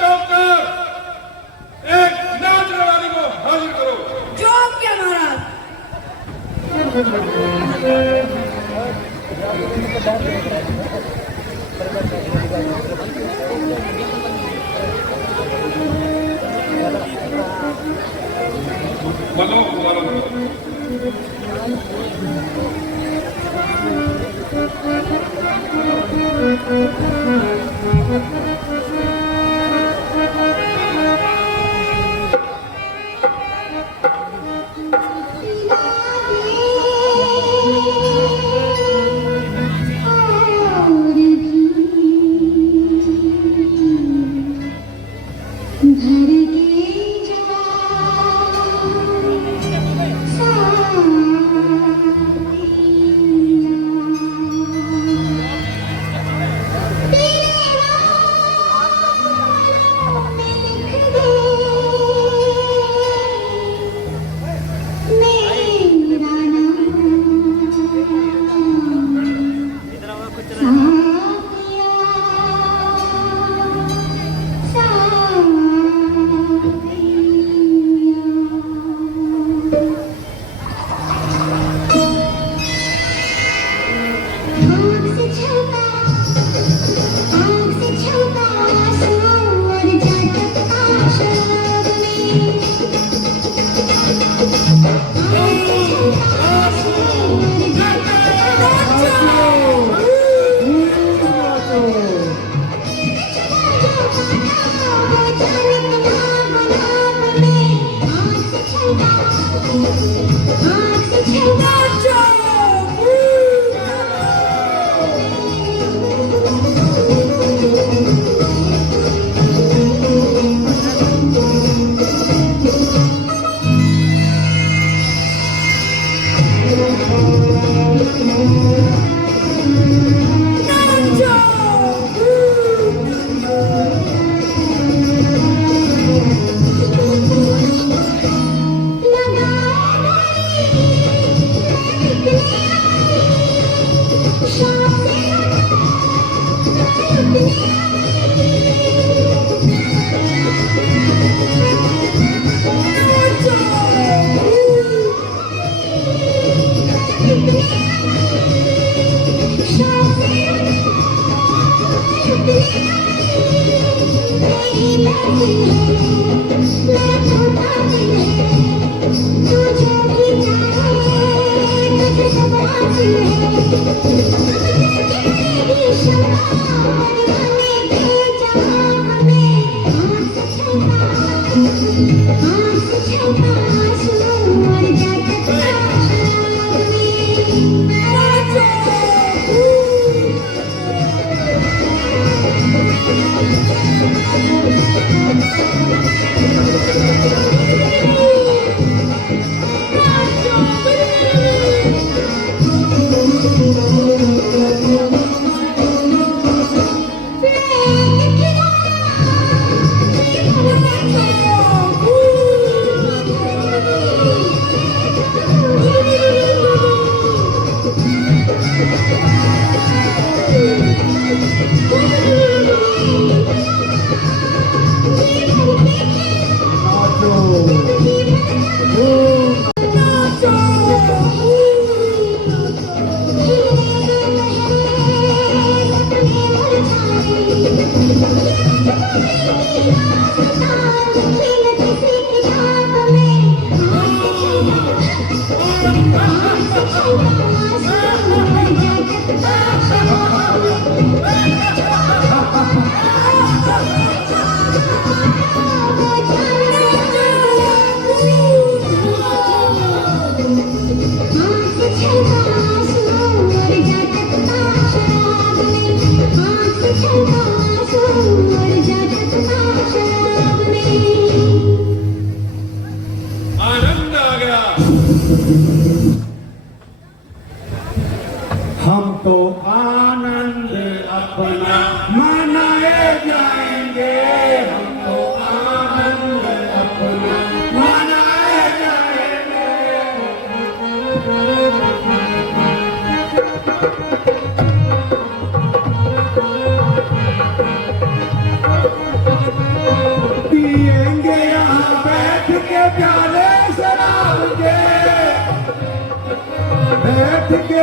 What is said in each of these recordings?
चौकर एक नाचने वाली को हाजिर करो। जो क्या महाराज। बोलो बोलो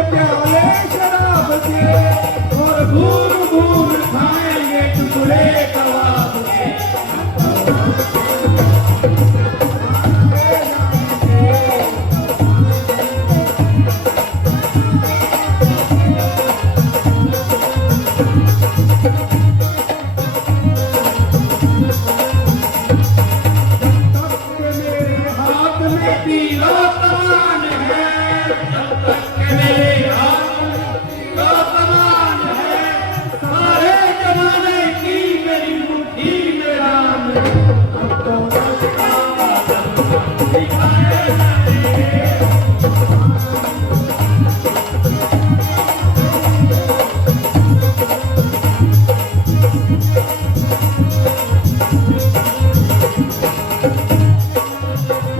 प्याले शराब के और भून भून खाएंगे टुकड़े कबाब के।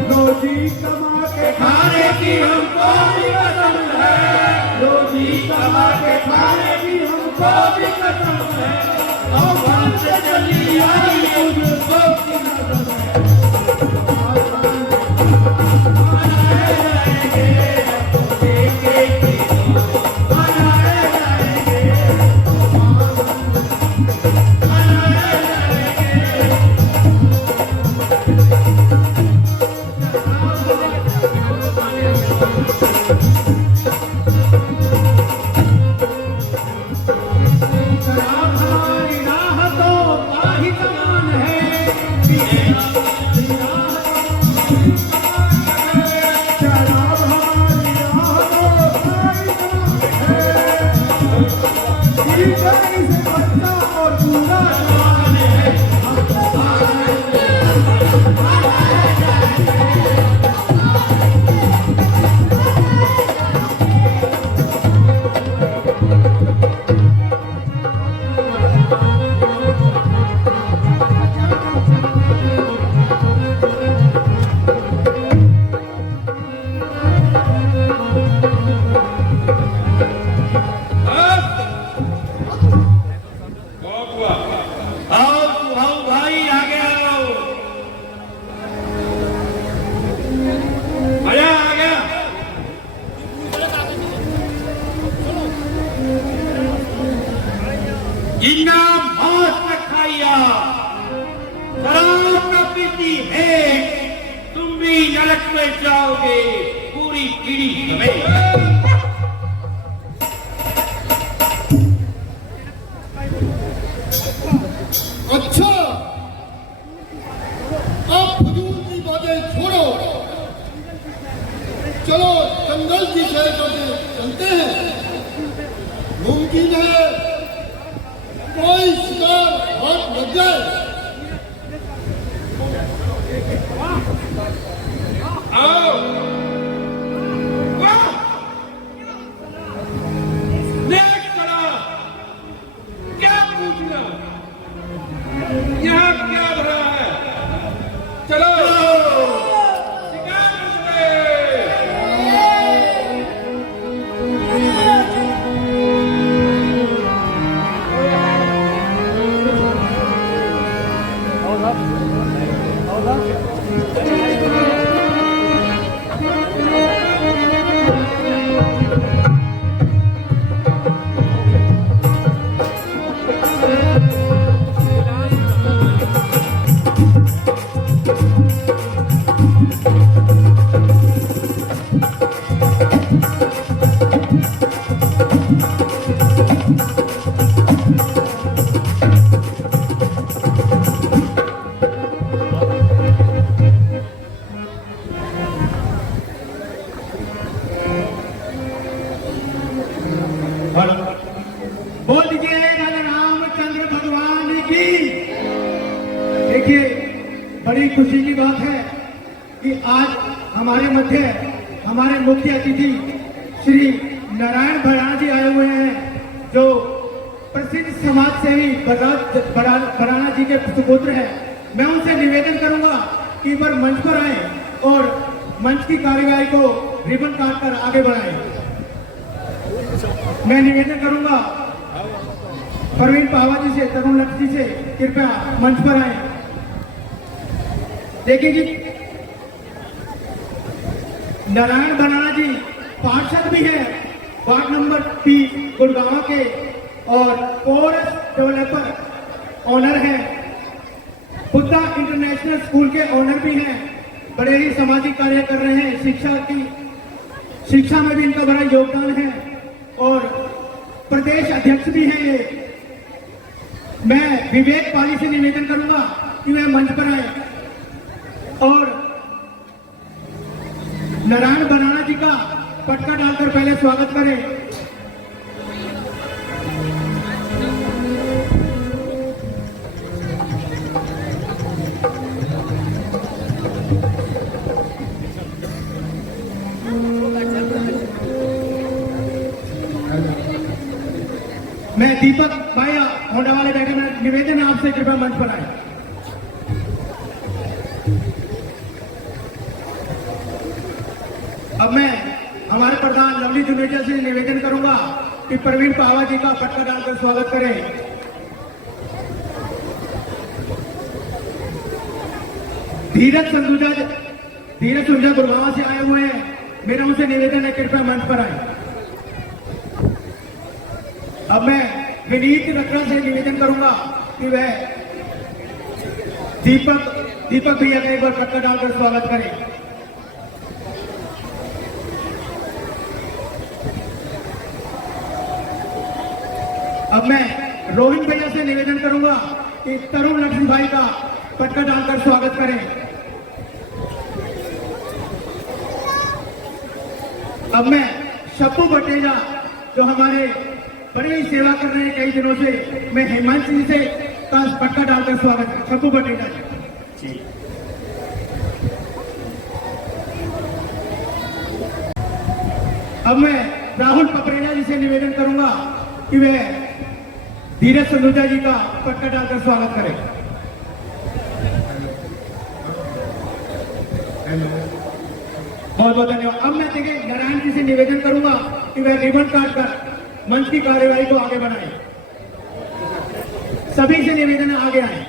रोजी कमा के खाने की हमको भी पसंद है, रोजी कमा के खाने की हमको भी पसंद है, और मन से चली आई मुझको की नजर है। मनाए जाएंगे तो देखेंगे, मनाए जाएंगे, मनाए जाएंगे। शराब हमारी राहतों का ही समान है, शराब हमारी राहतों का ही समान है, से बच्चा और बूढ़ा जवान है। बहुत हुआ। आओ भाई आगे आओ। मजा आ गया। जिन्ना मौत में खाइया शराब का पीती है, तुम भी नरक में जाओगे पूरी पीढ़ी समेत। अच्छा, अब फजूल की बातें छोड़ो, चलो जंगल की सैर करके चलते हैं। मुमकिन है कोई शिकार हाथ लग जाए। आओ। वाह! नेक करा। क्या पूछना? यहाँ क्या भरा है? चलो शिकार करते बोल दीजिए राजा रामचंद्र भगवान की। देखिए, बड़ी खुशी की बात है कि आज हमारे मध्य हमारे मुख्य अतिथि श्री नारायण भराना जी आए हुए हैं, जो प्रसिद्ध समाज सेवी भराना जी के सुपुत्र हैं। मैं उनसे निवेदन करूंगा कि वह मंच पर आए और मंच की कार्यवाही को रिबन काट कर आगे बढ़ाएं। मैं निवेदन करूंगा प्रवीण पावा जी से, तरुण लक्ष्य जी से, कृपया मंच पर आए। देखिए जी, नारायण भराना जी पार्षद भी है वार्ड नंबर 3 गुड़गांव के और फॉरेस्ट डेवलपर ऑनर हैं, बुद्धा इंटरनेशनल स्कूल के ऑनर भी हैं, बड़े ही सामाजिक कार्य कर रहे हैं, शिक्षा में भी इनका बड़ा योगदान है और प्रदेश अध्यक्ष भी हैं ये। मैं विवेक पाली से निवेदन करूंगा कि वह मंच पर आए और नारायण बनाना जी का पटका डालकर पहले स्वागत करें। मैं दीपक भाई होने वाले बैठे में निवेदन आपसे कृपया मंच पर आए। अब मैं हमारे प्रधान लवली जुनेजा से निवेदन करूंगा कि प्रवीण पावा जी का पटका डालकर स्वागत करें। धीरज संधूजा गुड़गांव से आए हुए हैं, मेरा उनसे निवेदन है कृपया मंच पर आए। अब मैं विनीत रत्ना से निवेदन करूंगा कि वह दीपक भैया का एक बार पटका डालकर स्वागत करें। अब मैं रोहित भैया से निवेदन करूंगा कि तरुण लक्ष्मी भाई का पटका डालकर स्वागत करें। अब मैं शप्पू बटेजा जो हमारे बड़ी ही सेवा कर रहे हैं कई दिनों से, मैं हेमंत जी से का पटका डालकर स्वागत है। शप्पू बटेजा जी। अब मैं राहुल पपरेजा जी से निवेदन करूंगा कि वे धीरज संधूजा जी का पटका डालकर स्वागत करें। बहुत बहुत धन्यवाद। अब मैं देखिए नारायण जी से निवेदन करूंगा कि वह रिबन काट कर मंच की कार्यवाही को आगे बढ़ाएं। सभी से निवेदन आगे आए।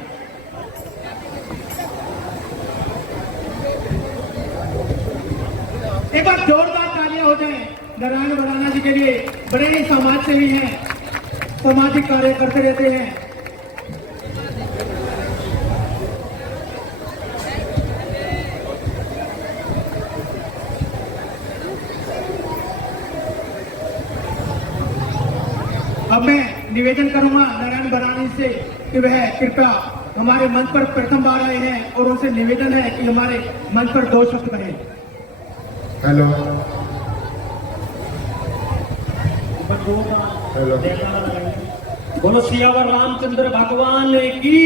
एक बार जोरदार तालियां हो जाए नारायण बनाना जी के लिए, बड़े ही समाज सेवी हैं, सामाजिक कार्य करते रहते हैं। अब मैं निवेदन करूंगा नारायण बनानी से कि वह कृपया हमारे मंच पर प्रथम बार आए हैं और उनसे निवेदन है कि हमारे मंच पर 2 शब्द कहें। हेलो हेलो, बोलो सियावर रामचंद्र भगवान की,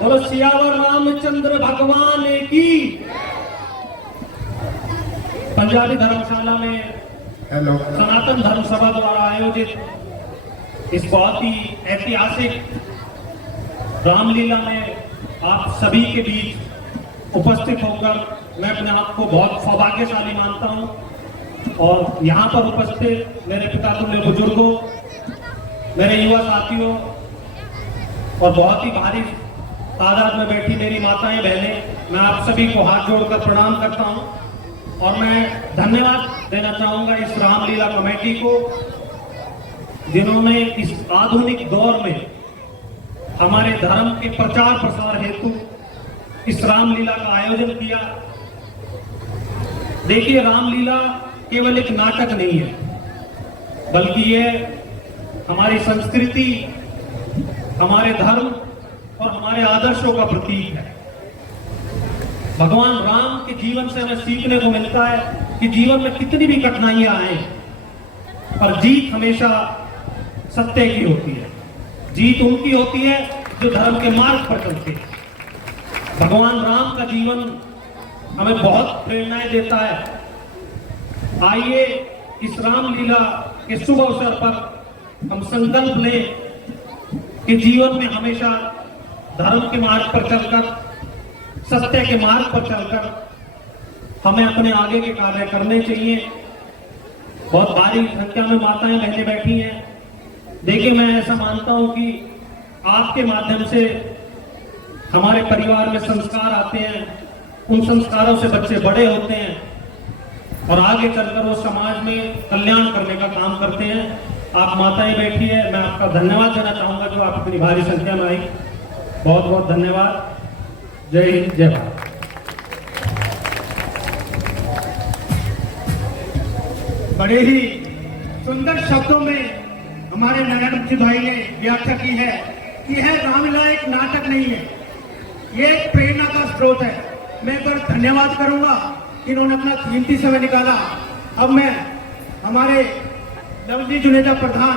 बोलो सियावर रामचंद्र भगवान की। पंजाबी धर्मशाला में हेलो सनातन धर्म सभा द्वारा आयोजित इस बहुत ही ऐतिहासिक रामलीला में आप सभी के बीच उपस्थित होकर मैं अपने आप को बहुत सौभाग्यशाली मानता हूं। और यहाँ पर उपस्थित मेरे पिता तुल्य बुजुर्गों, मेरे युवा साथियों और बहुत ही भारी तादाद में बैठी मेरी माताएं बहनें, मैं आप सभी को हाथ जोड़कर प्रणाम करता हूं। और मैं धन्यवाद देना चाहूंगा इस रामलीला कमेटी को, जिन्होंने इस आधुनिक दौर में हमारे धर्म के प्रचार प्रसार हेतु इस रामलीला का आयोजन किया। देखिए, रामलीला केवल एक नाटक नहीं है, बल्कि ये हमारी संस्कृति, हमारे धर्म और हमारे आदर्शों का प्रतीक है। भगवान राम के जीवन से हमें सीखने को मिलता है कि जीवन में कितनी भी कठिनाइयां आए पर जीत हमेशा सत्य की होती है। जीत उनकी होती है जो धर्म के मार्ग पर चलते हैं। भगवान राम का जीवन हमें बहुत प्रेरणाएं देता है। आइए इस रामलीला के शुभ अवसर पर हम संकल्प लें कि जीवन में हमेशा धर्म के मार्ग पर चलकर, सत्य के मार्ग पर चलकर हमें अपने आगे के कार्य करने चाहिए। बहुत भारी संख्या में माताएं बहनें बैठी हैं। देखिए, मैं ऐसा मानता हूं कि आपके माध्यम से हमारे परिवार में संस्कार आते हैं, उन संस्कारों से बच्चे बड़े होते हैं और आगे चलकर वो समाज में कल्याण करने का काम करते हैं। आप माताएं बैठी है, मैं आपका धन्यवाद देना चाहूंगा जो आप इतनी भारी संख्या में आई। बहुत बहुत धन्यवाद। जय हिंद, जय भारत। बड़े ही सुंदर शब्दों में हमारे नरेंद्र जी भाई ने व्याख्या की है कि यह रामलीला एक नाटक नहीं है, ये एक प्रेरणा का स्रोत है। मैं एक बार धन्यवाद करूंगा कि इन्होंने अपना कीमती समय निकाला। अब मैं हमारे लवली जुनेजा प्रधान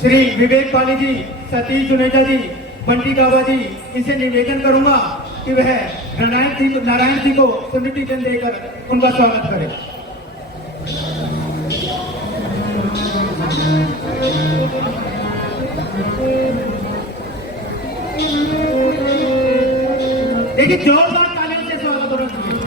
श्री विवेक पाली जी, सतीश जुनेजा जी, बंटी गाबा जी, इनसे निवेदन करूंगा कि वह नारायण जी को स्मृति चिन्ह देकर उनका स्वागत करें। देखिए जोरदार तालियों से स्वागत होना चाहिए।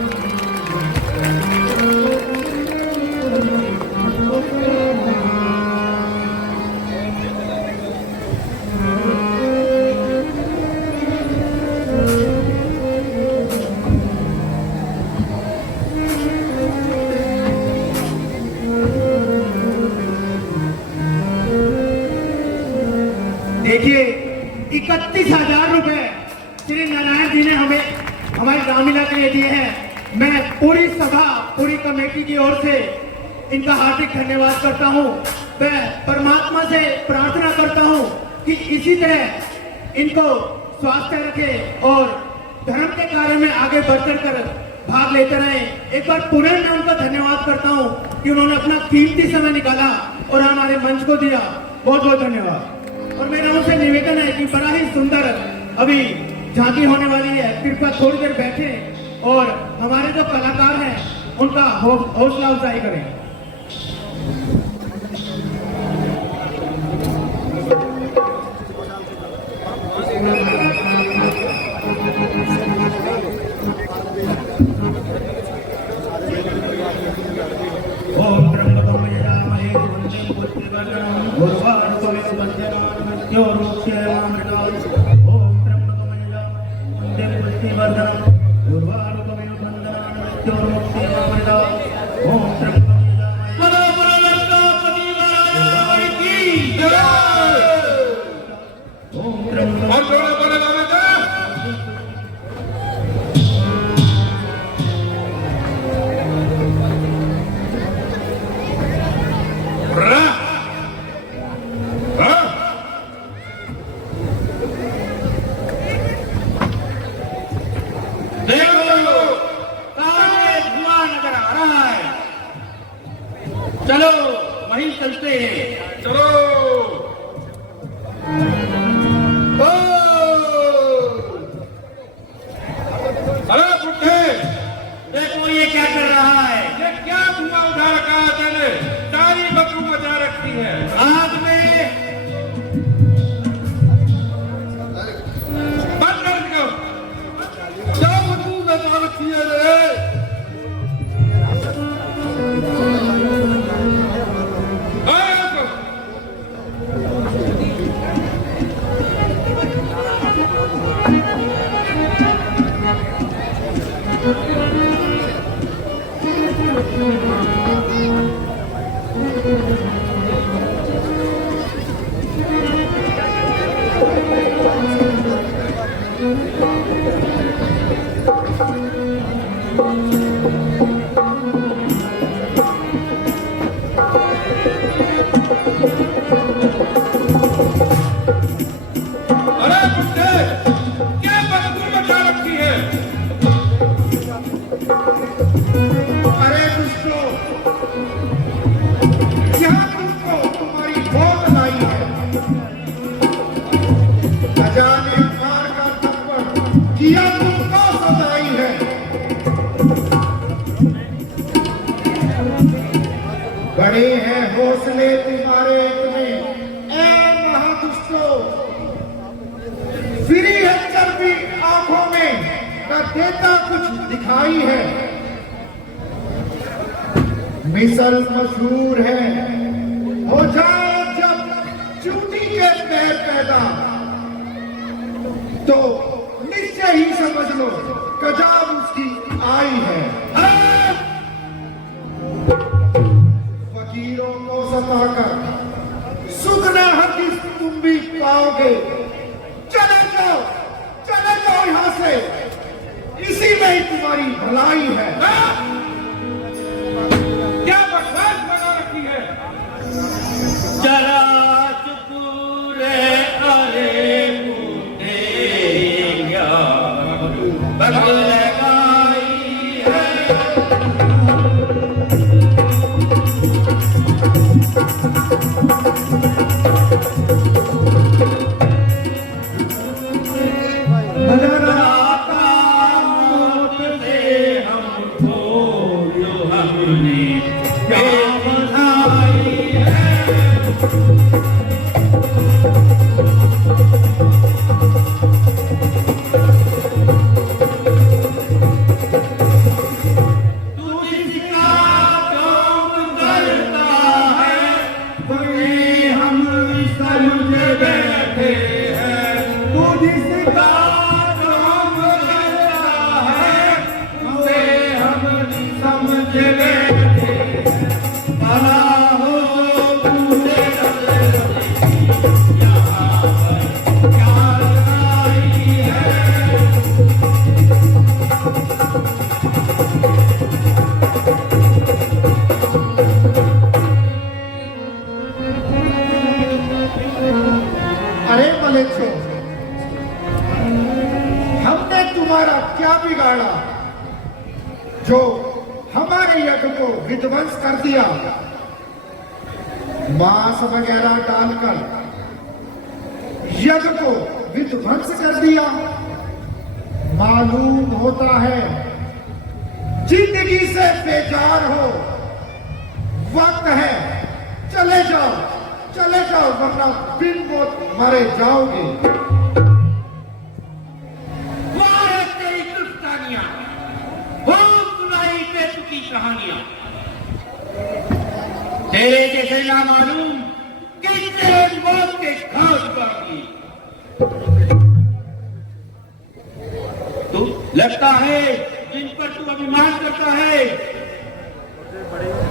देखिए 31,000 रुपए श्री नारायण जी ने हमें हमारी रामलीला के लिए दिए हैं। मैं पूरी सभा, पूरी कमेटी की ओर से इनका हार्दिक धन्यवाद करता हूं। मैं परमात्मा से प्रार्थना करता हूं कि इसी तरह इनको स्वास्थ्य रखे और धर्म के कार्य में आगे बढ़कर कर भाग लेते रहे। एक बार पुनः मैं उनका धन्यवाद करता हूं कि उन्होंने अपना कीमती समय निकाला और हमारे मंच को दिया। बहुत बहुत धन्यवाद। और मेरा उनसे निवेदन है कि बड़ा ही सुंदर अभी झांकी होने वाली है, कृपया थोड़ी देर बैठे और हमारे जो कलाकार हैं उनका हौसला अफजाई करें। ओम त्र्यंबकं यजामहे सुगन्धिं पुष्टिवर्धनम् उर्वारुकमिव बन्धनान् मृत्योर्मुक्षयमामृतात्। ओम त्र्यंबकं यजामहे सुगन्धिं पुष्टिवर्धनम् उर्वारुकमिव बन्धनान् मृत्योर्मुक्षयमामृतात्। ओम त्र्यंबकं यजामहे बोलो बोलो लंकापति महाराज की जय। ओम त्र्यंबकं और जोड़े बोले बाबा का चलो वहीं चलते हैं। चलो। अरे बुढ़े, देखो ये क्या कर रहा है। ये क्या धुआं उठा रखा है तेने? सारी बदबू मचा रखी है। आग में बंद कर दो। क्या बदबू मचा रखी है रे? बड़े हैं हौसले तुम्हारे इतने ऐ महादुष्टों, फिरी है चर्बी आंखों में न देता कुछ दिखाई है। मिसल मशहूर है, हो जाए जब चूटी के पैर पैदा तो निश्चय ही समझ लो कजाब उसकी आई है। बताकर सुगना हकीस तुम भी पाओगे। चले जाओ यहाँ से, इसी में ही तुम्हारी भलाई है। क्या बकवास बना रखी है? जरा चुप रे अरे मुझे बदल गई है। बदलाता मौत से हमको जो हमने क्या बनाई है। तू जिसका काम करता है वही हम समझ बैठे हैं। तू जिसका काम करता है उसे हम समझ बैठे हैं। भला हो तूने यहाँ पर क्या लगाई है। अरे मलेच्छो, हमने तुम्हारा क्या बिगाड़ा जो हमारे यज्ञ को विध्वंस कर दिया? मांस वगैरह डालकर यज्ञ को विध्वंस कर दिया। मालूम होता है जिंदगी से बेजार हो। वक्त है, चले जाओ वरना बिन मौत मारे जाओगे। वाह तेरी दुष्टानियां, खूब सुनाई पेट की कहानियां। तेरे जैसे ना मालूम कितने लोग मौत के घाट पाएंगे। तू लगता है जिन पर तू अभिमान करता है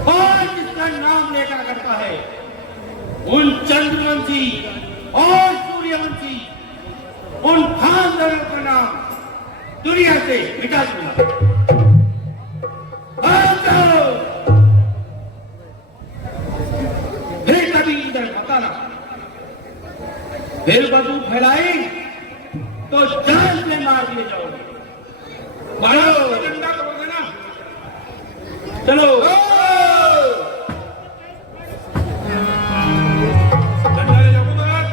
और जिसका नाम लेकर करता है, उन चंद्रवंशी और सूर्यवंशी उन खानदानों का नाम दुनिया से मिटा दूंगा। फिर कभी इधर बताना, फिर बदबू फैलाई तो जान से मार दिए जाओगे। मारो डंडा करोगे ना? चलो डंडा ले जाओ बाहर।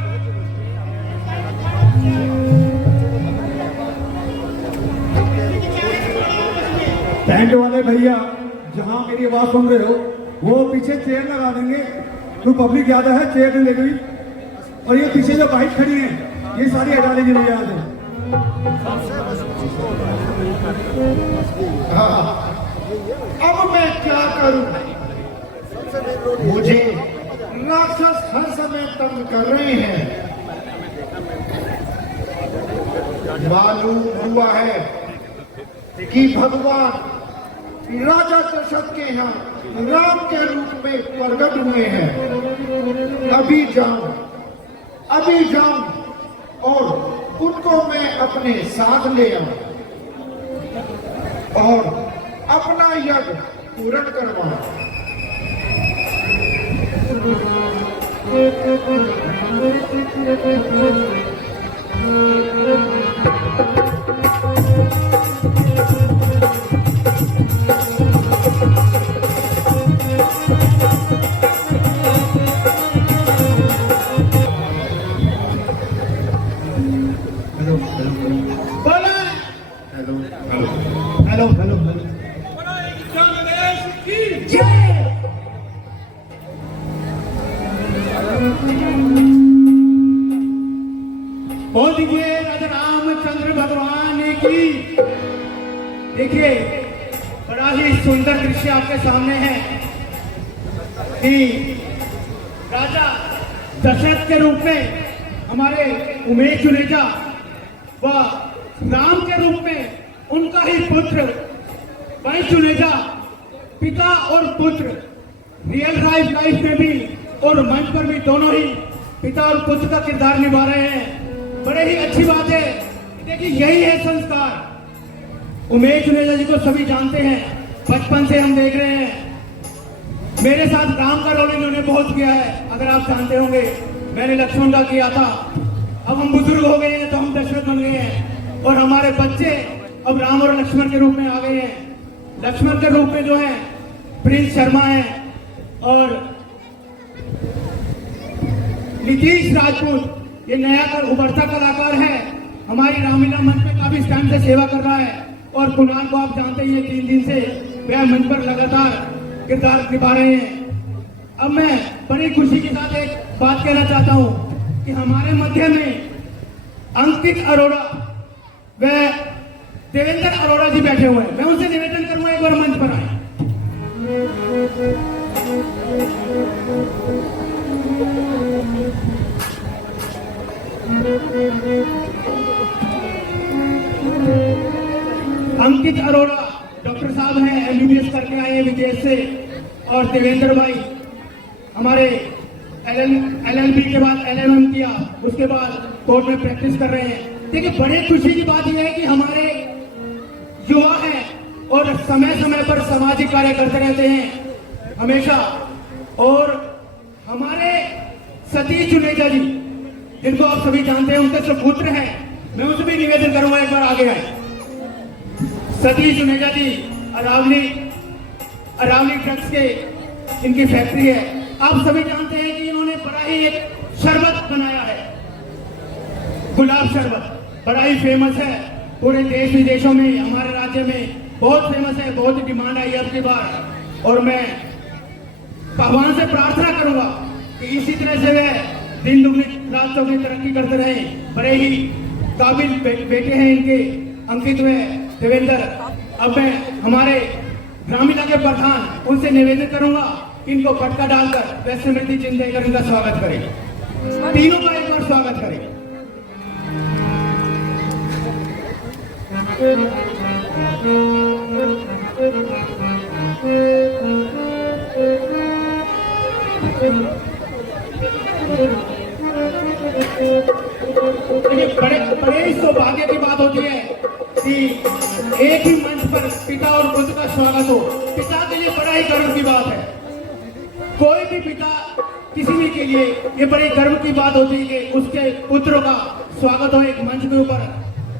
टेंट वाले भैया जहां मेरी आवाज सुन रहे हो वो पीछे चेयर लगा देंगे। तो पब्लिक ज्यादा है, चेयर नहीं लगेगी। और ये पीछे जो बाइक खड़ी है ये सारी हटा लीजिए भैया यहाँ से। हाँ, अब मैं क्या करूं? मुझे राक्षस हर समय तंग कर रहे हैं। मालूम हुआ है कि भगवान राजा दशरथ के यहाँ राम के रूप में प्रकट हुए हैं। अभी जाऊं और उनको मैं अपने साथ ले आऊं और अपना यज्ञ पूर्ण करवाऊं। Hello hello hello. जंगलेश की बोल दीजिए राजा रामचंद्र भगवान की। देखिए बड़ा ही सुंदर दृश्य आपके सामने है कि राजा दशरथ के रूप में हमारे उमेश जुनेजा व राम के रूप में उनका ही पुत्र वंश जुनेजा, पिता और पुत्र रियल लाइफ में भी और मंच पर भी दोनों ही पिता और पुत्र का किरदार निभा रहे हैं। बड़े ही अच्छी बात है। देखिए यही है संस्कार। उमेश जुनेजा जी को सभी जानते हैं, बचपन से हम देख रहे हैं। मेरे साथ राम का रोल इन्होंने बहुत किया है, अगर आप जानते होंगे। मैंने लक्ष्मण का किया था। अब हम बुजुर्ग हो गए हैं तो हम दशरथ बन गए हैं और हमारे बच्चे अब राम और लक्ष्मण के रूप में आ गए हैं। लक्ष्मण के रूप में जो है प्रिंस शर्मा है और नीतीश राजपूत, ये नया उभरता कलाकार है। हमारी रामलीला मंच में काफी टाइम से सेवा कर रहा है और कुणाल को आप जानते ही हैं, 3 दिन से वह मंच पर लगातार किरदार निभा रहे हैं। अब मैं बड़ी खुशी के साथ एक बात कहना चाहता हूं कि हमारे मध्य में अंकित अरोड़ा व देवेंद्र अरोड़ा जी बैठे हुए हैं। मैं उनसे निवेदन करूंगा एक बार मंच पर आए। अंकित अरोड़ा डॉक्टर साहब हैं, एमबीबीएस करके आए हैं विदेश से, और देवेंद्र भाई हमारे एलएलबी के बाद एलएलएम किया, उसके बाद कोर्ट में प्रैक्टिस कर रहे हैं। देखिए बड़े खुशी की बात यह है कि हमारे युवा हैं और समय समय पर सामाजिक कार्य करते रहते हैं हमेशा। और हमारे सतीश जुनेजा जी, जिनको आप सभी जानते हैं, उनके सुपुत्र हैं। मैं उनसे भी निवेदन करूंगा एक बार आगे आए। सतीश जुनेजा जी अरावली ड्रग्स के इनकी फैक्ट्री है। आप सभी जानते हैं कि इन्होंने बड़ा ही एक शरबत बनाया है, गुलाब शरबत, बड़ा ही फेमस है पूरे देश विदेशों में, हमारे राज्य में बहुत फेमस है, बहुत डिमांड आई अब की बार। और मैं भगवान से प्रार्थना करूंगा कि इसी तरह से वह दिन दुगनी रात चौगनी तरक्की करते रहे। बड़े ही काबिल बेटे हैं इनके अंकित व देवेंद्र। अब मैं हमारे ग्रामीणा के प्रधान उनसे निवेदन करूंगा कि इनको पटका डालकर वैसे स्मृति चिन्ह देकर इनका स्वागत करें। तीनों का एक बार स्वागत करें। बड़े ही सौभाग्य की बात होती है कि एक ही मंच पर पिता और पुत्र का स्वागत हो। पिता के लिए बड़ा ही गर्व की बात है। कोई भी पिता किसी भी के लिए ये बड़े गर्व की बात होती है कि उसके पुत्रों का स्वागत हो एक मंच के ऊपर।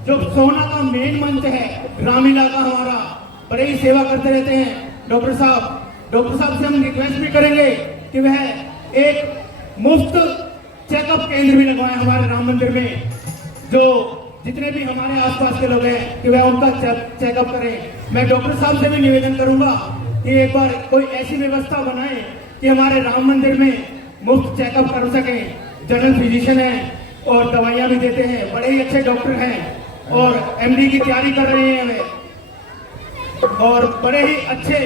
जो सोना का मेन मंच है रामलीला का हमारा, बड़े ही सेवा करते रहते हैं डॉक्टर साहब से हम रिक्वेस्ट भी करेंगे कि वह एक मुफ्त चेकअप केंद्र भी लगवाएं हमारे राम मंदिर में। जो जितने भी हमारे आसपास के लोग हैं कि वह उनका चेकअप करें। मैं डॉक्टर साहब से भी निवेदन करूंगा कि एक बार कोई ऐसी व्यवस्था बनाएं कि हमारे राम मंदिर में मुफ्त चेकअप कर सकें। जनरल फिजिशियन हैं और दवाइयां भी देते हैं, बड़े ही अच्छे डॉक्टर हैं और एमडी की तैयारी कर रहे हैं वे, और बड़े ही अच्छे।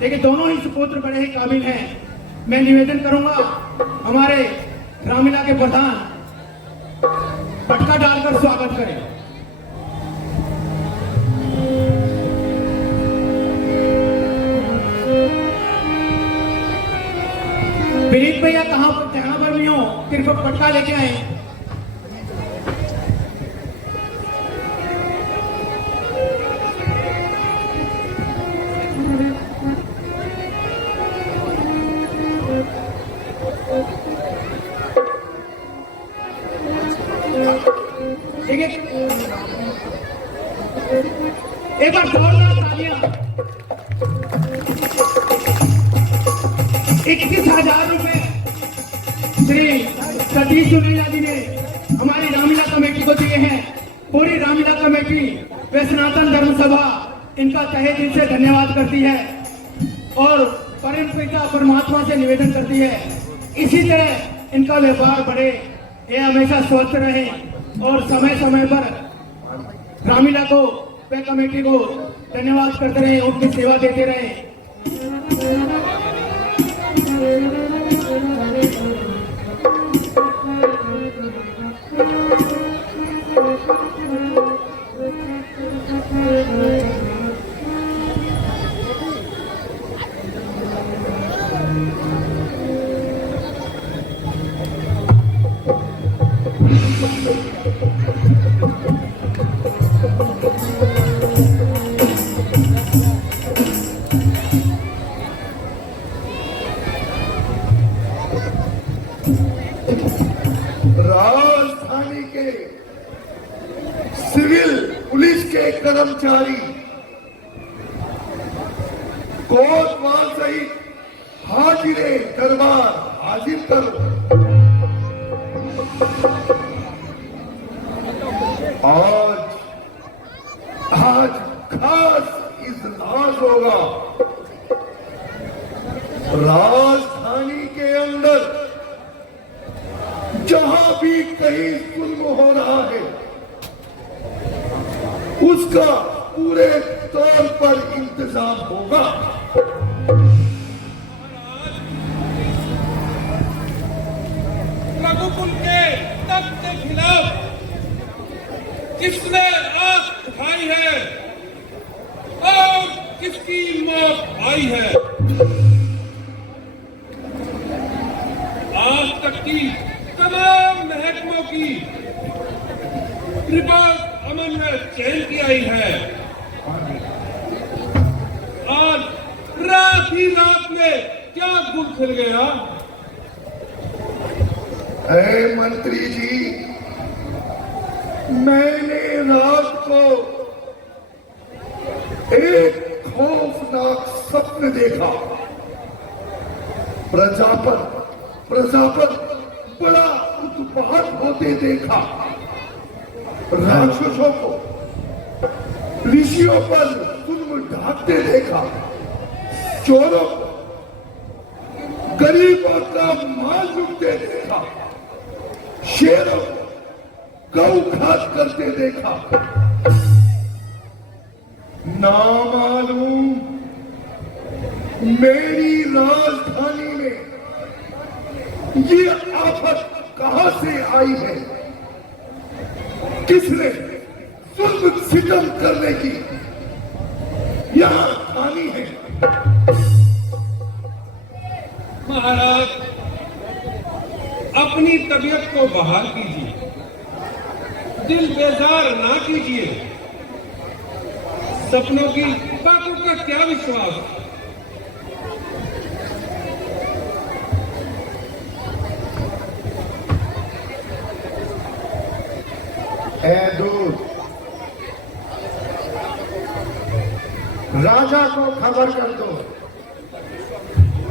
देखिए दोनों ही सुपुत्र बड़े ही काबिल हैं। मैं निवेदन करूंगा हमारे रामलीला के प्रधान पटका डालकर स्वागत करें। विनीत भैया जहां पर भी हो कृपया पटका लेके आए। एक बार जोरदार तालियां। 21,000 रुपए श्री सतीश जुनेजा जी ने हमारी रामलीला कमेटी को दिए हैं। पूरी रामलीला कमेटी व सनातन धर्म सभा इनका तहे दिल से धन्यवाद करती है और परम पिता परमात्मा से निवेदन करती है इसी तरह इनका व्यापार बढ़े, ये हमेशा स्वस्थ रहे और समय समय पर रामलीला को व कमेटी को धन्यवाद करते रहे, उनकी सेवा देते रहे। सिविल पुलिस के कर्मचारी, कोतवाल सहित हाजिरे दरबार हाजिर करो। आज खास इजलास होगा। राजधानी के अंदर जहां भी कहीं जुल्म हो रहा है, उसका पूरे तौर पर इंतजाम होगा। रघुकुल के तख्त के खिलाफ किसने आग उठाई है और किसकी मौत आई है? आज तक की तमाम महकमों की रिपोर्ट अमन में चैन की आई है। आज रात ही रात में क्या गुल खिल गया? ऐ मंत्री जी, मैंने रात को एक खौफनाक सपन देखा। प्रजा पर बड़ा उत्पात होते देखा। राक्षसों को ऋषियों पर जुल्म ढांकते देखा। चोरों को गरीबों का माल लूटते देखा। शेरों को गौ घात करते देखा। नामालूम मेरी राजधानी में ये आफत कहां से आई है? किसने जुल्म सितम करने की यहां ठानी है? महाराज, अपनी तबीयत को बहाल कीजिए, दिल बेजार ना कीजिए। सपनों की बातों का क्या विश्वास? ऐ दूत, राजा को खबर कर दो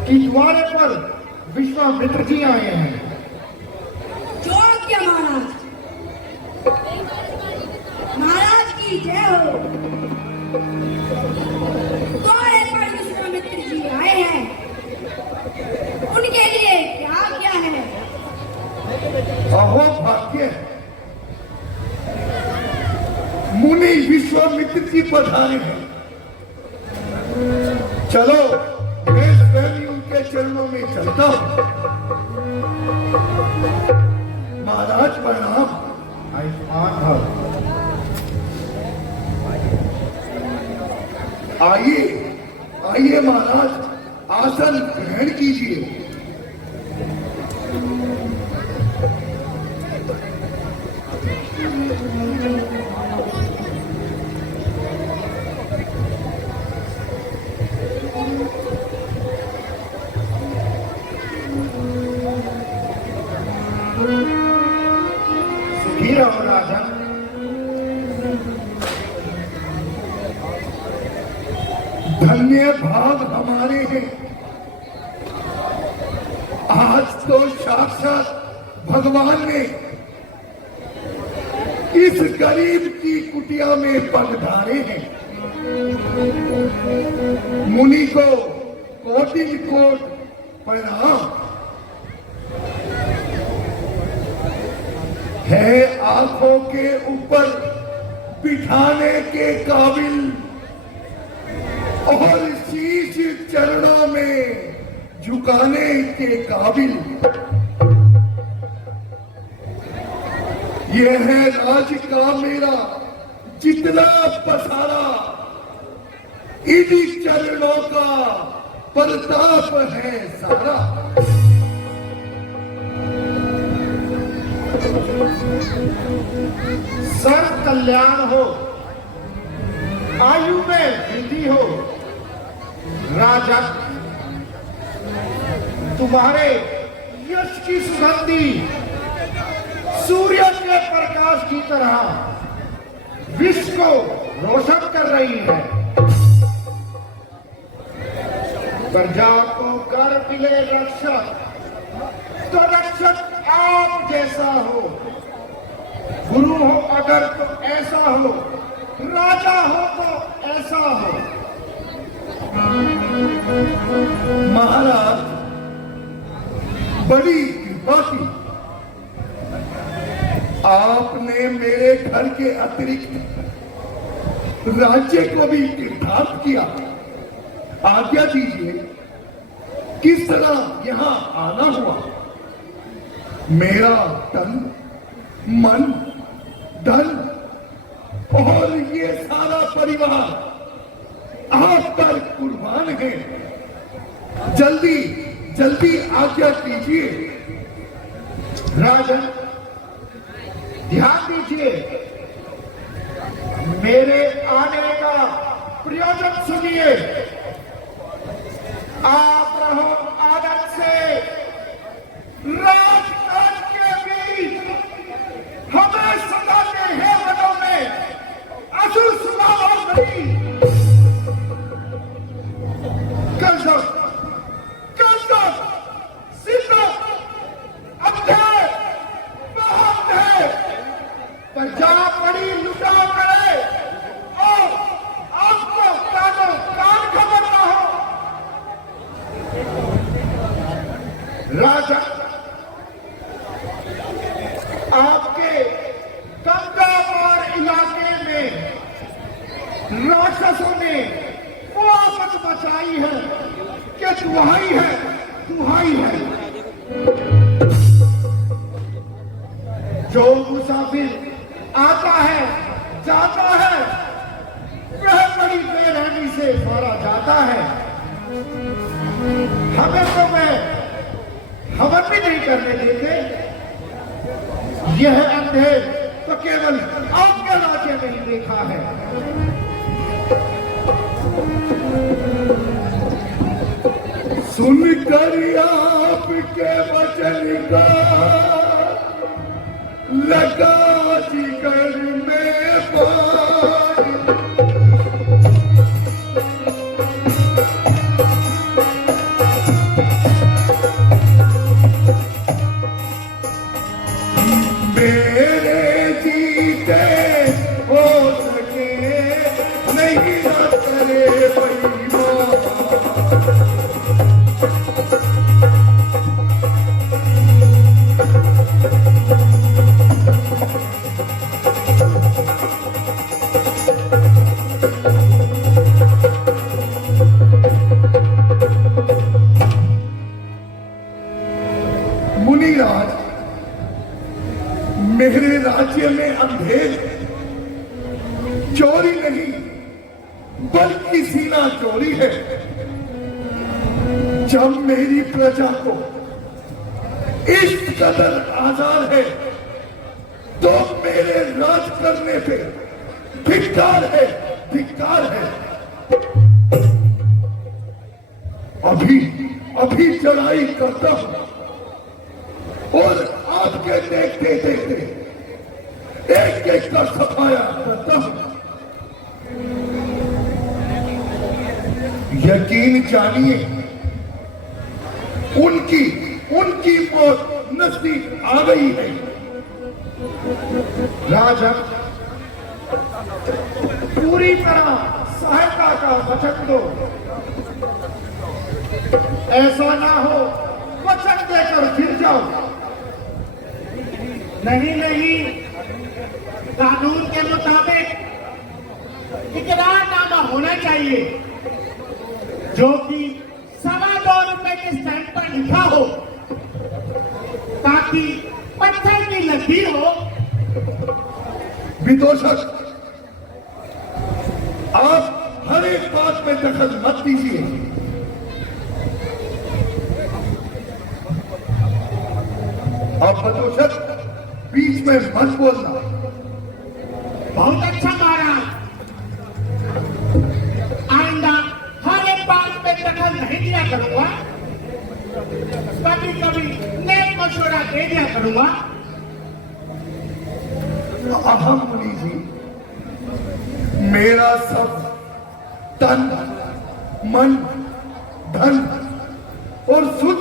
कि द्वारे पर विश्वामित्र जी आए हैं। जो क्या महाराज? महाराज की जय हो। द्वारे पर विश्वामित्र जी आए हैं, उनके लिए क्या है? अहो भाग्य, मुनि विश्वामित्र जी पधारे हैं। चलो, मैं स्वयं उनके चरणों में चलता हूं। महाराज प्रणाम। आयुष्मान भव। आइए महाराज, आसन ग्रहण कीजिए। सुखी रहो राजा। धन्य भाग हमारे हैं। आज तो साक्षात भगवान ने इस गरीब की कुटिया में पग धारे हैं। मुनि को कोटि कोट प्रणाम। है आंखों के ऊपर बिठाने के काबिल और शीश चरणों में झुकाने के काबिल। यह है राज का मेरा जितना पसारा, इन्हीं चरणों का प्रताप है सारा। सर्व कल्याण हो, आयु में वृद्धि हो। राजा, तुम्हारे यश की सुगंधी सूर्य के प्रकाश की तरह विश्व को रोशन कर रही है। प्रजा को कर मिले रक्षक, तो रक्षक आप जैसा हो। गुरु हो अगर तो ऐसा हो, राजा हो तो ऐसा हो। महाराज, बड़ी कृपा की। आपने मेरे घर के अतिरिक्त राज्य को भी तीर्थार्थ किया। आज्ञा दीजिए, किस तरह यहां आना हुआ? मेरा तन, मन, धन और ये सारा परिवार आप पर कुर्बान है। जल्दी जल्दी आज्ञा कीजिए। राजन, ध्यान दीजिए, मेरे आने का प्रयोजन सुनिए। आप रहो आदत से राजकाज के बीच, हमें सताते हैं वनों में असुर स्वभाव और गति। कसम सिद्ध अंधे महाअंधे प्रजा बड़ी लुटा करे और आपको कान खबर ना हो। राजा, आपके गंगापार इलाके में राक्षसों ने वो आफत मचाई है कि दुहाई है, दुहाई है। जो मुसाफिर आता है जाता है, वह बड़ी बेरहमी से मारा जाता है। हमें तो वह हवन भी नहीं करने देते। यह अंधे तो केवल आपके राज्य में ही देखा है। सुनकर आपके वचन का लगा जिगर में पानी। मेरे जीते हो सके नहीं न करे परिवार। मुनिराज, मेरे राज्य में अंधेर चोरी नहीं बल्कि सीना चोरी है। जब मेरी प्रजा को इस कदर आजार है तो मेरे राज करने पे धिक्कार है, धिक्कार है। अभी अभी चढ़ाई करता हूं और आपके देखते देखते एक एक का सफाया करता हूं। यकीन जानिए, उनकी मौत नजदीक आ गई है। राजा, पूरी तरह सहायता का वचन दो। ऐसा ना हो वचन देकर फिर जाओ। नहीं नहीं, कानून के मुताबिक इकरारनामा होना चाहिए जो कि ₹2.25 के स्टैंप पर लिखा हो, ताकि पत्थर की लकीर हो। विदोषक, आप हर एक बात में दखल मत दीजिए। आप विदोषक बीच में मत बोलना। बहुत अच्छा महाराज, आइंदा हर एक बात में दखल नहीं दिया करूंगा। कभी कभी नेक मशवरा दे दिया करूंगा। अहम मुनि जी, मेरा सब तन मन धन और सुध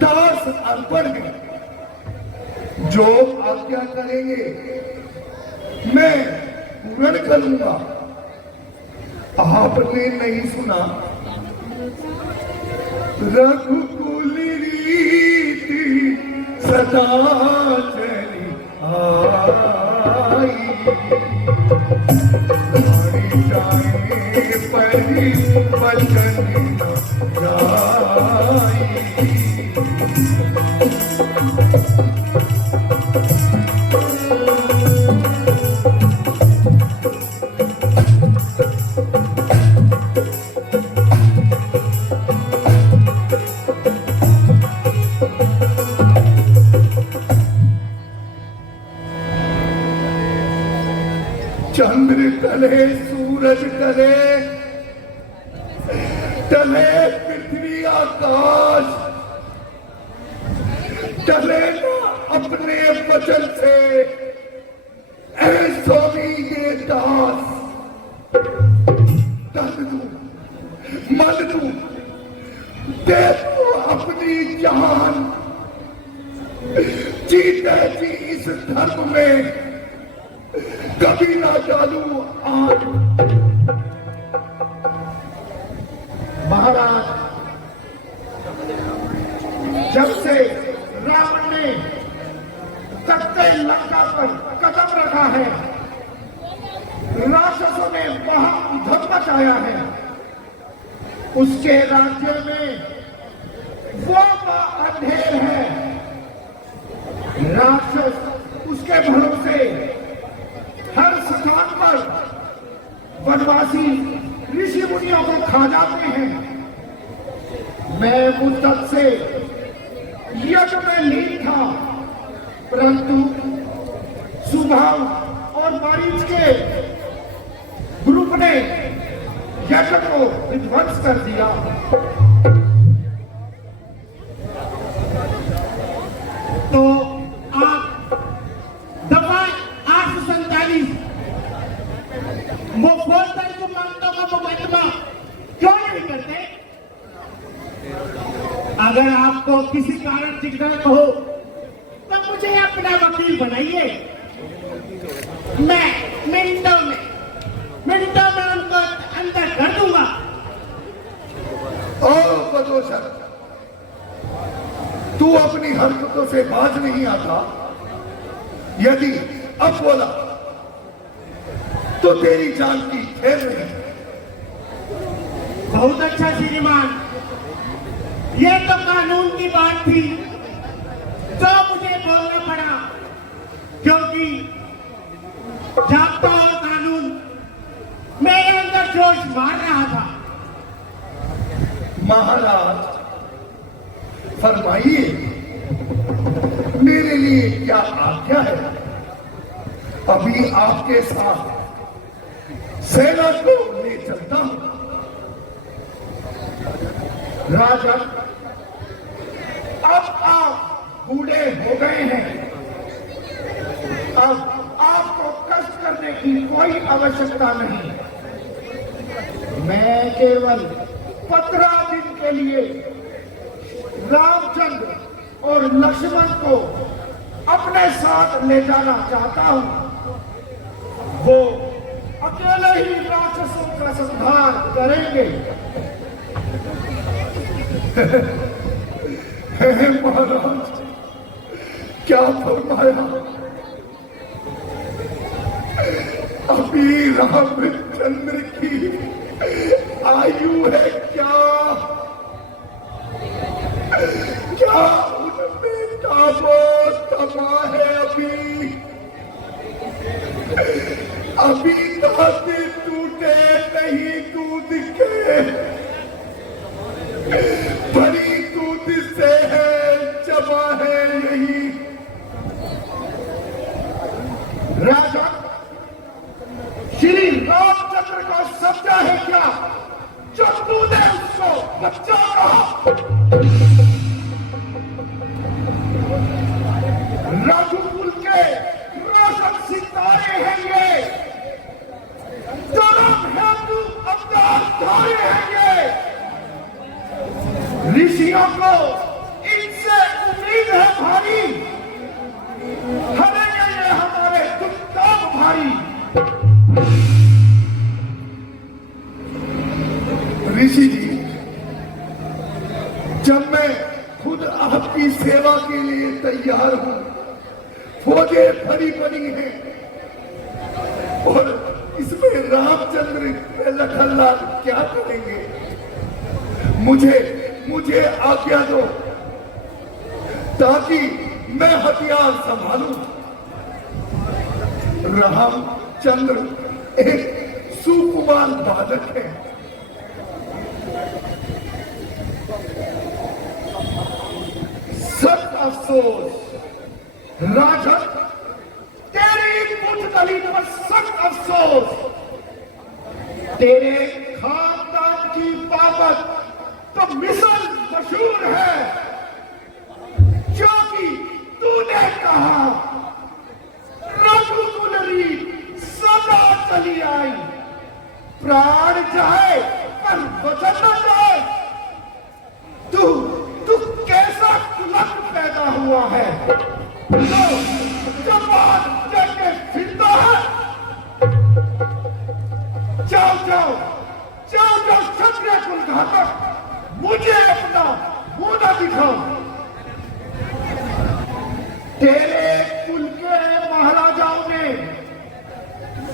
दास अर्पण है। जो आज्ञा करेंगे मैं पूर्ण करूंगा। आपने नहीं सुना रघुकुल रीति सदा चली आई, जाए परी वचन जाई। चंद्र टले सूरज टले, टले पृथ्वी आकाश, टले ना अपने वचन से ऐ स्वामी ये दास। तन दू मन दू दे दो अपनी जान, जीते जी इस धर्म में कभी ना डालू आन। महाराज, जब से रावण ने तख्ते लंका पर कदम रखा है, राक्षसों ने महाधम मचाया है। उसके राज्य में वो अंधेर है। राक्षस उसके भरोसे हर स्थान पर वनवासी ऋषि मुनियों को खा जाते हैं। मैं मुद्दत से यज्ञ में लीन था, परंतु सुभाव और मारीच के ग्रुप ने यज्ञ को विध्वंस कर दिया। तो आप दफा 847 वो फौजदारी को मांगता का मुकदमा क्यों नहीं करते? अगर आपको किसी कारण जिज्ञासा हो तो मुझे अपना वकील बनाइए। मैं मिनटों में उनको अंदर कर दूंगा। ओ बदोशर, तू अपनी हरकतों से बाज नहीं आता। यदि अब बोला तो तेरी जान की खेल नहीं। बहुत अच्छा श्रीमान, ये तो कानून की बात थी जो मुझे बोलना पड़ा, क्योंकि जाप्ता और कानून मेरे अंदर जोश मार रहा था। महाराज फरमाइए, मेरे लिए क्या आज्ञा है? अभी आपके साथ सेना को ले चलता हूं। राजा, अब आप बूढ़े हो गए हैं। अब आपको कष्ट करने की कोई आवश्यकता नहीं। मैं केवल 15 दिन के लिए रामचंद्र और लक्ष्मण को अपने साथ ले जाना चाहता हूं। वो अकेले ही राक्षसों का संहार करेंगे। महाराज, क्या फरमाया? अभी रामचंद्र की आयु है क्या? क्या उनमें ताबो तमा है? अभी दांत टूटे नहीं दूध के, बड़ी दूध से है जमा है यही। राजा, श्री रामचंद्र को समझा है क्या जो तूने उसको बच्चा कहा? रघुकुल के रोशन सितारे हैं ये। लिए तैयार हूं। फौजें भरी पड़ी हैं और इसमें रामचंद्र लखनलाल क्या करेंगे? मुझे आज्ञा दो ताकि मैं हथियार संभालूं। रामचंद्र एक सुकुमार बालक है। सच अफसोस राजन, तेरी पुतली पर सच अफसोस। तेरे खानदान की बाबत तो मिसल मशहूर है, क्योंकि तूने कहा रघुकुलरी सदा चली आई, प्राण जाए पर वचन न जाए। तू कैसा कुलक पैदा हुआ है जो जबान देके फिरता है? जाओ क्षत्रिय कुल घातक, मुझे अपना मुंह न दिखाओ। तेरे कुल के महाराजाओं ने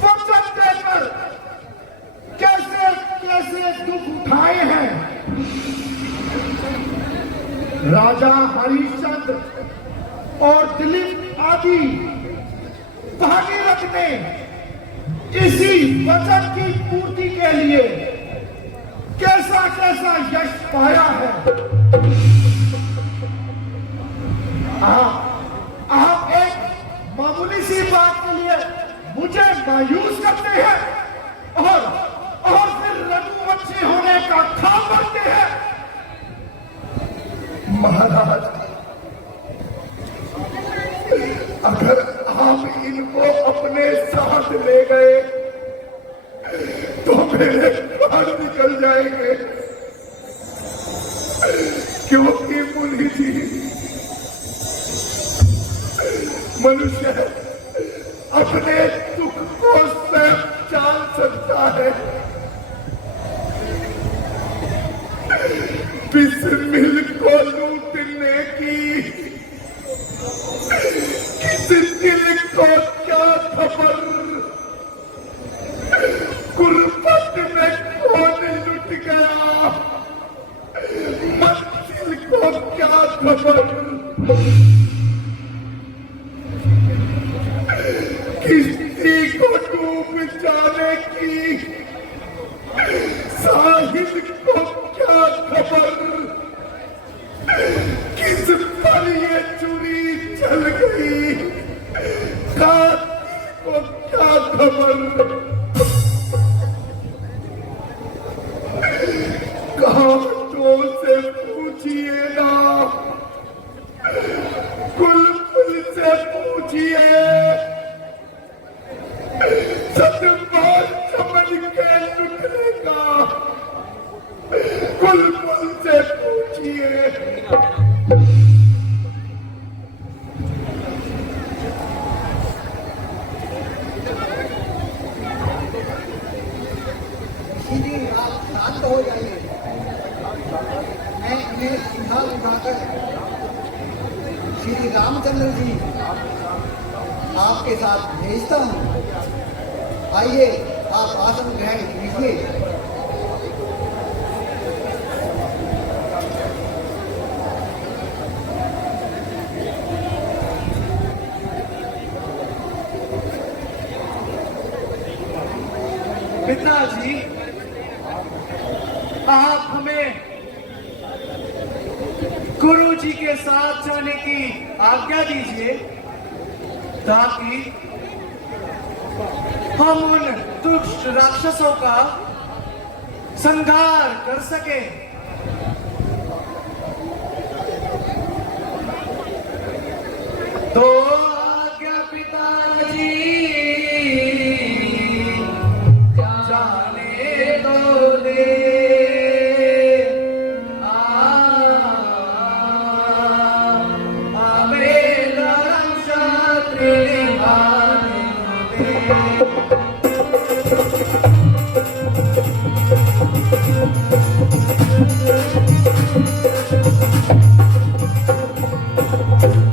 वचन देकर कैसे दुख उठाए हैं। राजा हरिश्चंद्र और दिलीप आदि भागीरथ ने इसी वचन की पूर्ति के लिए कैसा यश पाया है। आप एक मामूली सी बात के लिए मुझे मायूस करते हैं और फिर रघुवंशी होने का खाब बनते हैं। महाराज, अगर आप इनको अपने साथ ले गए तो मेरे प्राण निकल जाएंगे, क्योंकि मुनि जी, मनुष्य अपने दुख को स्वयं जान सकता है। बिस्मिल को लूटने की किस दिल को क्या खबर? गुरबत में कौन लुट गया, मंजिल को क्या खबर? किसी को डूब जाने की साहिल को क्या खबर? किस पर ये चुरी चल गई, काती को क्या खबर? घाटों से पूछिए ना, कुल से पूछिए, सतबार समझ के लुटने का कुल से पूछिए। आप शांत हो जाइए, मैं इन्हें सीधा उठाकर श्री रामचंद्र जी आपके साथ भेजता हूँ। आइए, आप आसन ग्रहण कीजिए। पिताजी, आप हमें गुरु जी के साथ जाने की आज्ञा दीजिए ताकि हम उन दुष्ट राक्षसों का संहार कर सके। तो आज्ञा पिताजी, जाने दो दे। Thank you.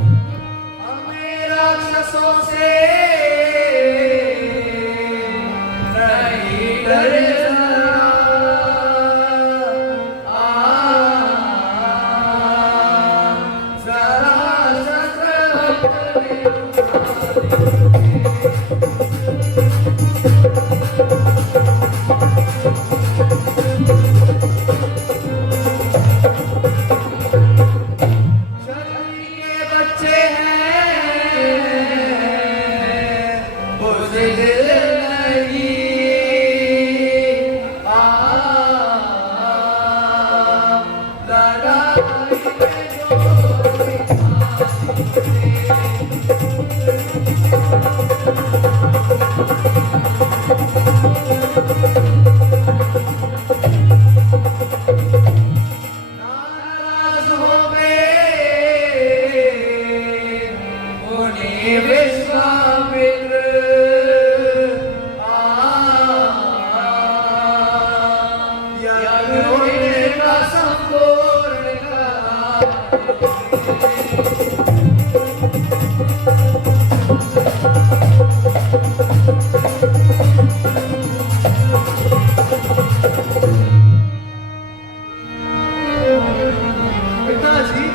पिताजी,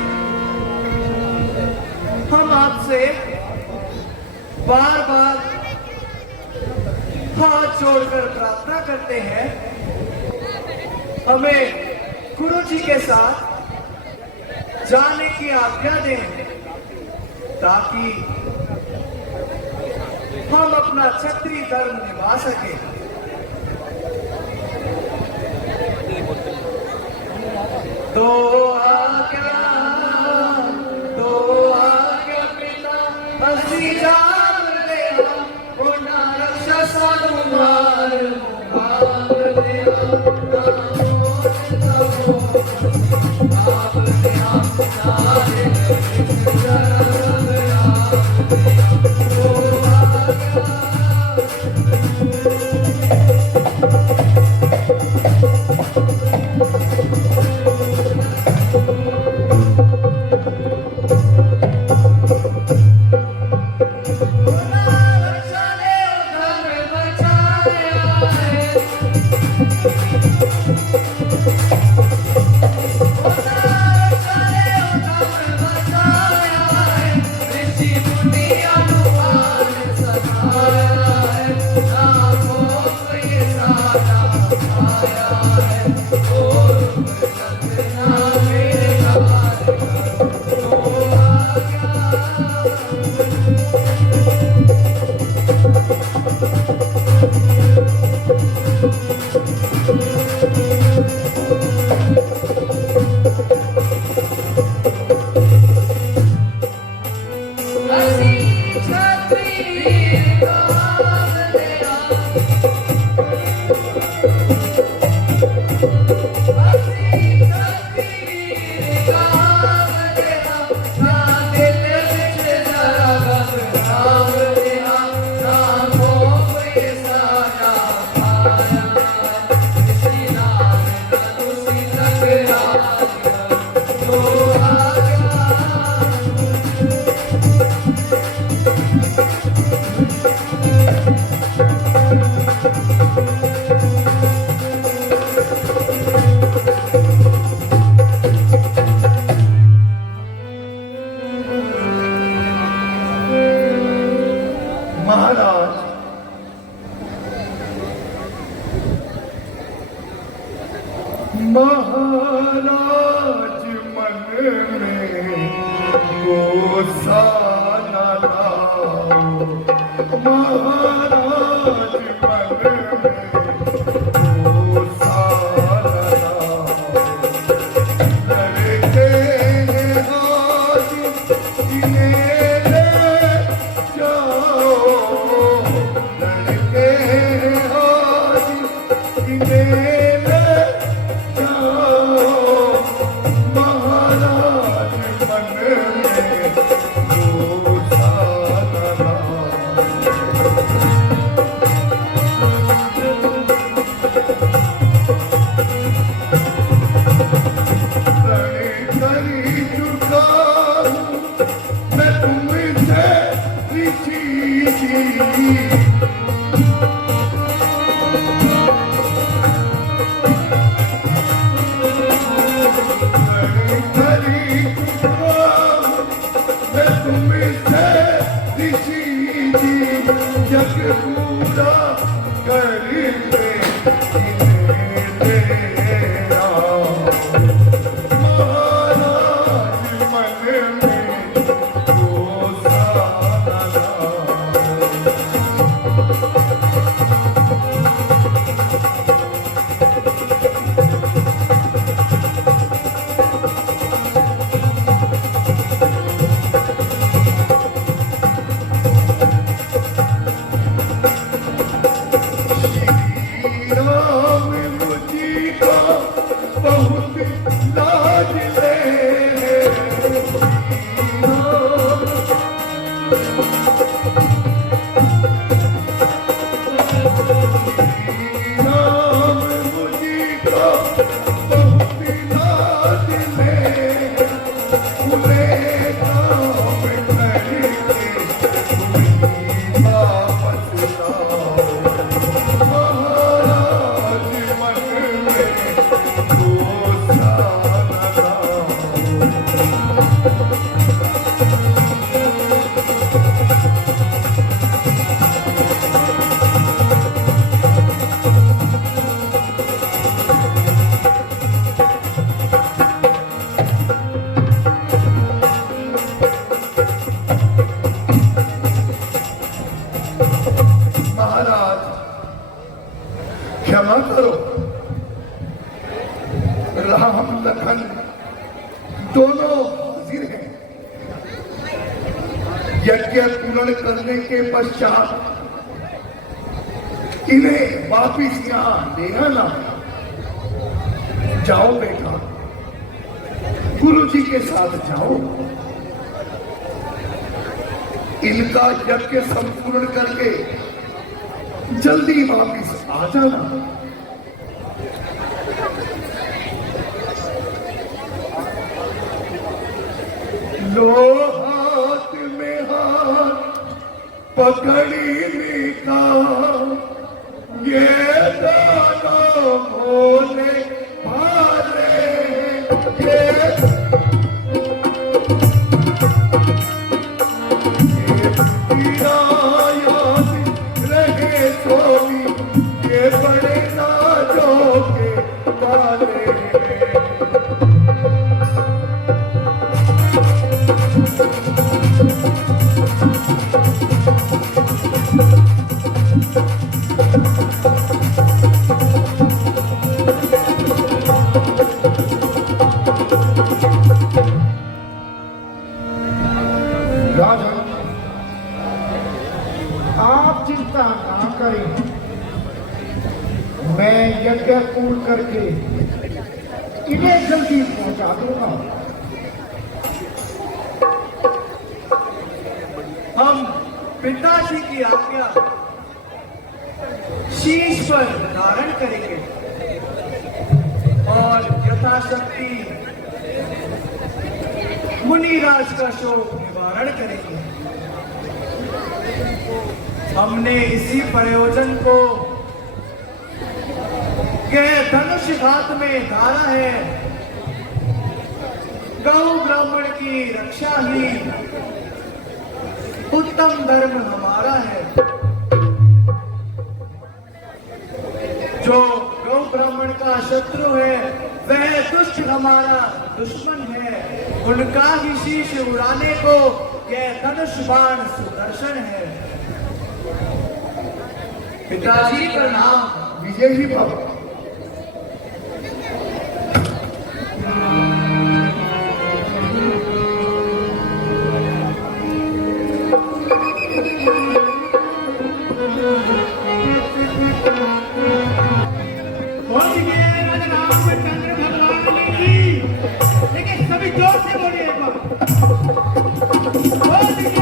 हम आपसे बार बार हाथ जोड़कर प्रार्थना करते हैं, हमें गुरु जी के साथ जाने की आज्ञा दें, ताकि हम अपना क्षत्रिय धर्म निभा सकें। दो आज्ञा पिता हसी जान ले होना रक्षा सानु मार भाग ले महाराज मन में गोसा न लाओ, महाराज मन में गोसा न लाओ, लड़के हैं आज इन्हें ले जाओ, लड़के हैं आज इन्हें क्षमा करो, राम लखन दोनों हाजिर हैं। यज्ञ पूर्ण करने के पश्चात इन्हें वापिस यहां ले आना। जाओ बेटा, गुरु जी के साथ जाओ, इनका यज्ञ संपूर्ण करके जल्दी वापिस आ जाना। लो हाथ में हाथ पकड़ी का ये दोनों भोले भाले, रहे सोनी ये बड़े नाजों के बाले। राजा, आप चिंता ना करें, मैं यज्ञ पूर्ण करके इन्हें जल्दी पहुंचा दूंगा। हम पिताजी की आज्ञा शीश पर धारण करेंगे और यथाशक्ति मुनिराज का शोक निवारण करेंगे। हमने इसी प्रयोजन को के धनुष घात में धारा है। गौ ब्राह्मण की रक्षा ही उत्तम धर्म हमारा है। जो गौ ब्राह्मण का शत्रु है वह दुष्ट हमारा दुश्मन है। उनका ही शीश उड़ाने को यह धनुष बाण सुदर्शन है। पिताजी प्रणाम। विजय जी बाबा, सभी जोर से बोलिए एक बार।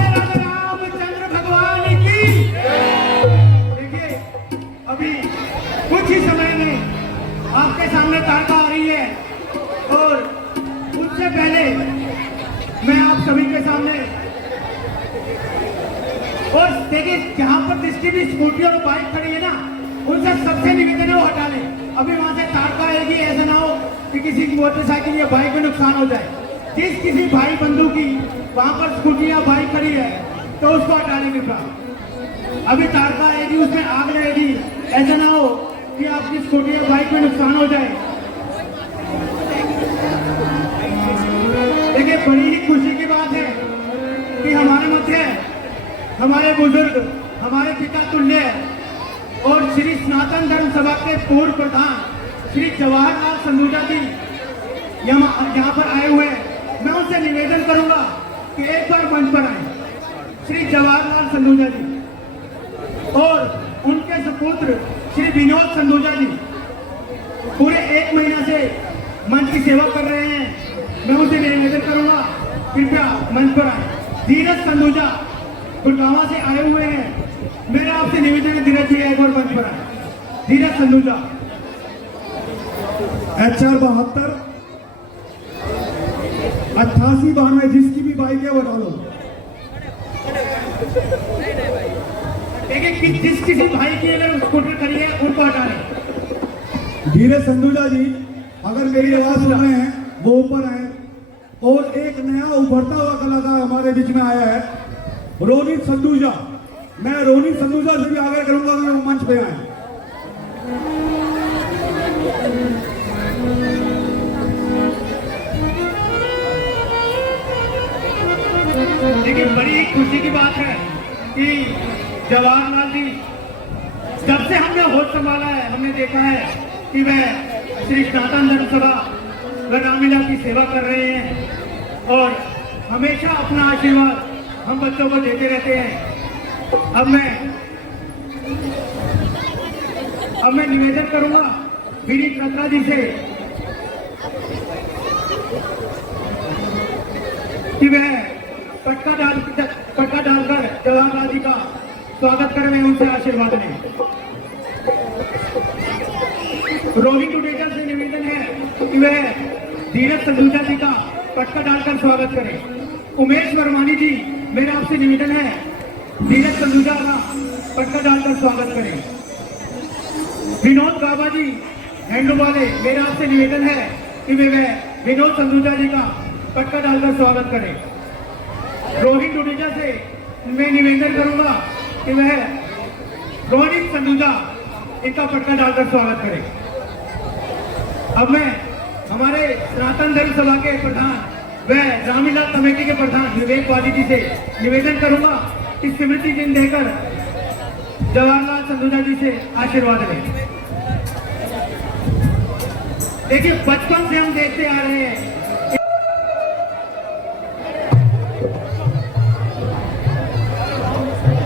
राजा रामचंद्र भगवान की। देखिए, अभी कुछ ही समय में आपके सामने तारका आ रही है और उससे पहले मैं आप सभी के सामने, और देखिए जहां पर जिसकी भी स्कूटी और बाइक खड़ी है ना, उनसे सबसे निवेदन है वो हटा लें। अभी वहां से तारका आएगी, ऐसा ना हो कि किसी की मोटरसाइकिल या बाइक में नुकसान हो जाए। जिस किसी भाई बंधु की वहां पर स्कूटी या बाइक खड़ी है तो उसको हटा लेंगे। अभी तारका आएगी, उसमें आग लगेगी, ऐसा ना हो कि आपकी स्कूटी या बाइक में नुकसान हो जाए। देखिए, बड़ी ही खुशी की बात है कि हमारे मध्य हमारे बुजुर्ग, हमारे पिता तुल्य और श्री सनातन धर्म सभा के पूर्व प्रधान श्री जवाहरलाल संधूजा जी यहाँ पर आए हुए हैं। मैं उनसे निवेदन करूंगा कि एक बार मंच पर आए श्री जवाहरलाल संधूजा जी और उनके सुपुत्र श्री विनोद संधूजा जी पूरे 1 महीना से मंच की सेवा कर रहे हैं। मैं उनसे निवेदन करूंगा कृपया मंच पर आए। धीरज संधूजा गुड़गांव से आए हुए हैं। मेरा आपसे निवेदन है, धीरज जी एक बार मंच पर आए। धीरज संधूजा। HR 72 8892 जिसकी भी बाइक है वो डालो। देखिए, जिस किसी भाई की अगर स्कूटर खड़ी है उनको हटा लें। धीरज संधूजा जी, अगर मेरी आवाज सुन रहे हैं वो ऊपर आए। और एक नया उभरता हुआ कलाकार हमारे बीच में आया है, रोनित संधूजा। मैं रोनित संधूजा से भी आग्रह करूंगा कि वो मंच पे आए। देखिए, बड़ी खुशी की बात है कि जवाहरलाल जी जब से हमने होश संभाला है हमने देखा है कि वह श्री सनातन धर्म सभा व रामलीला की सेवा कर रहे हैं और हमेशा अपना आशीर्वाद हम बच्चों को देते रहते हैं। अब मैं निवेदन करूंगा विनीत रत्ना जी से कि वह पटका डालकर जवाहरलाल जी का स्वागत करें, मैं उनसे आशीर्वाद लें। रोहित टुडेजा से निवेदन है कि वह धीरज संधूजा जी का पटका डालकर स्वागत करें। उमेश वर्मानी जी, मेरा आपसे निवेदन है धीरज संधूजा का पटका डालकर स्वागत करें। विनोद गाबा जी हैंडो वाले, मेरा आपसे निवेदन है कि वह विनोद संधूजा जी का पटका डालकर स्वागत करें। रोहित टुडेजा से मैं निवेदन करूंगा कि वह रोहित संधूजा इनका पटका डालकर स्वागत करें। अब मैं हमारे सनातन धर्म सभा के प्रधान व रामलीला कमेटी के प्रधान विवेक वाली जी से निवेदन करूंगा कि स्मृति चिन्ह देकर जवाहरलाल संधूजा जी से आशीर्वाद लें। देखिए, बचपन से हम देखते आ रहे हैं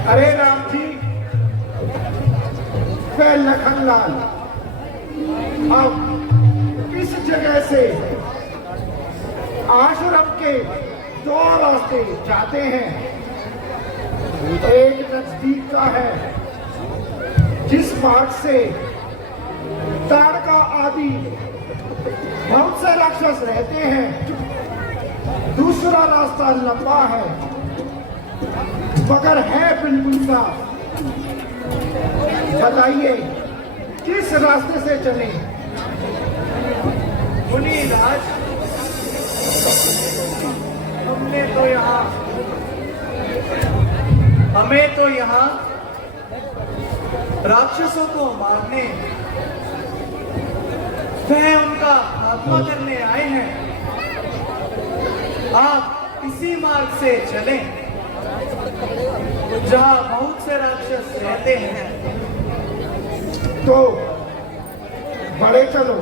अरे राम जी, मैं लखनलाल अब इस जगह से आश्रम के दो रास्ते जाते हैं। एक नजदीक का है जिस मार्ग से ताड़का आदि बहुत से राक्षस रहते हैं। दूसरा रास्ता लंबा है मगर है बिल्कुल साफ। बताइए किस रास्ते से चले? मुनिराज, हमें तो यहाँ राक्षसों को मारने वह उनका खात्मा करने आए हैं। आप इसी मार्ग से चलें जहाँ बहुत से राक्षस रहते हैं। तो बड़े चलो।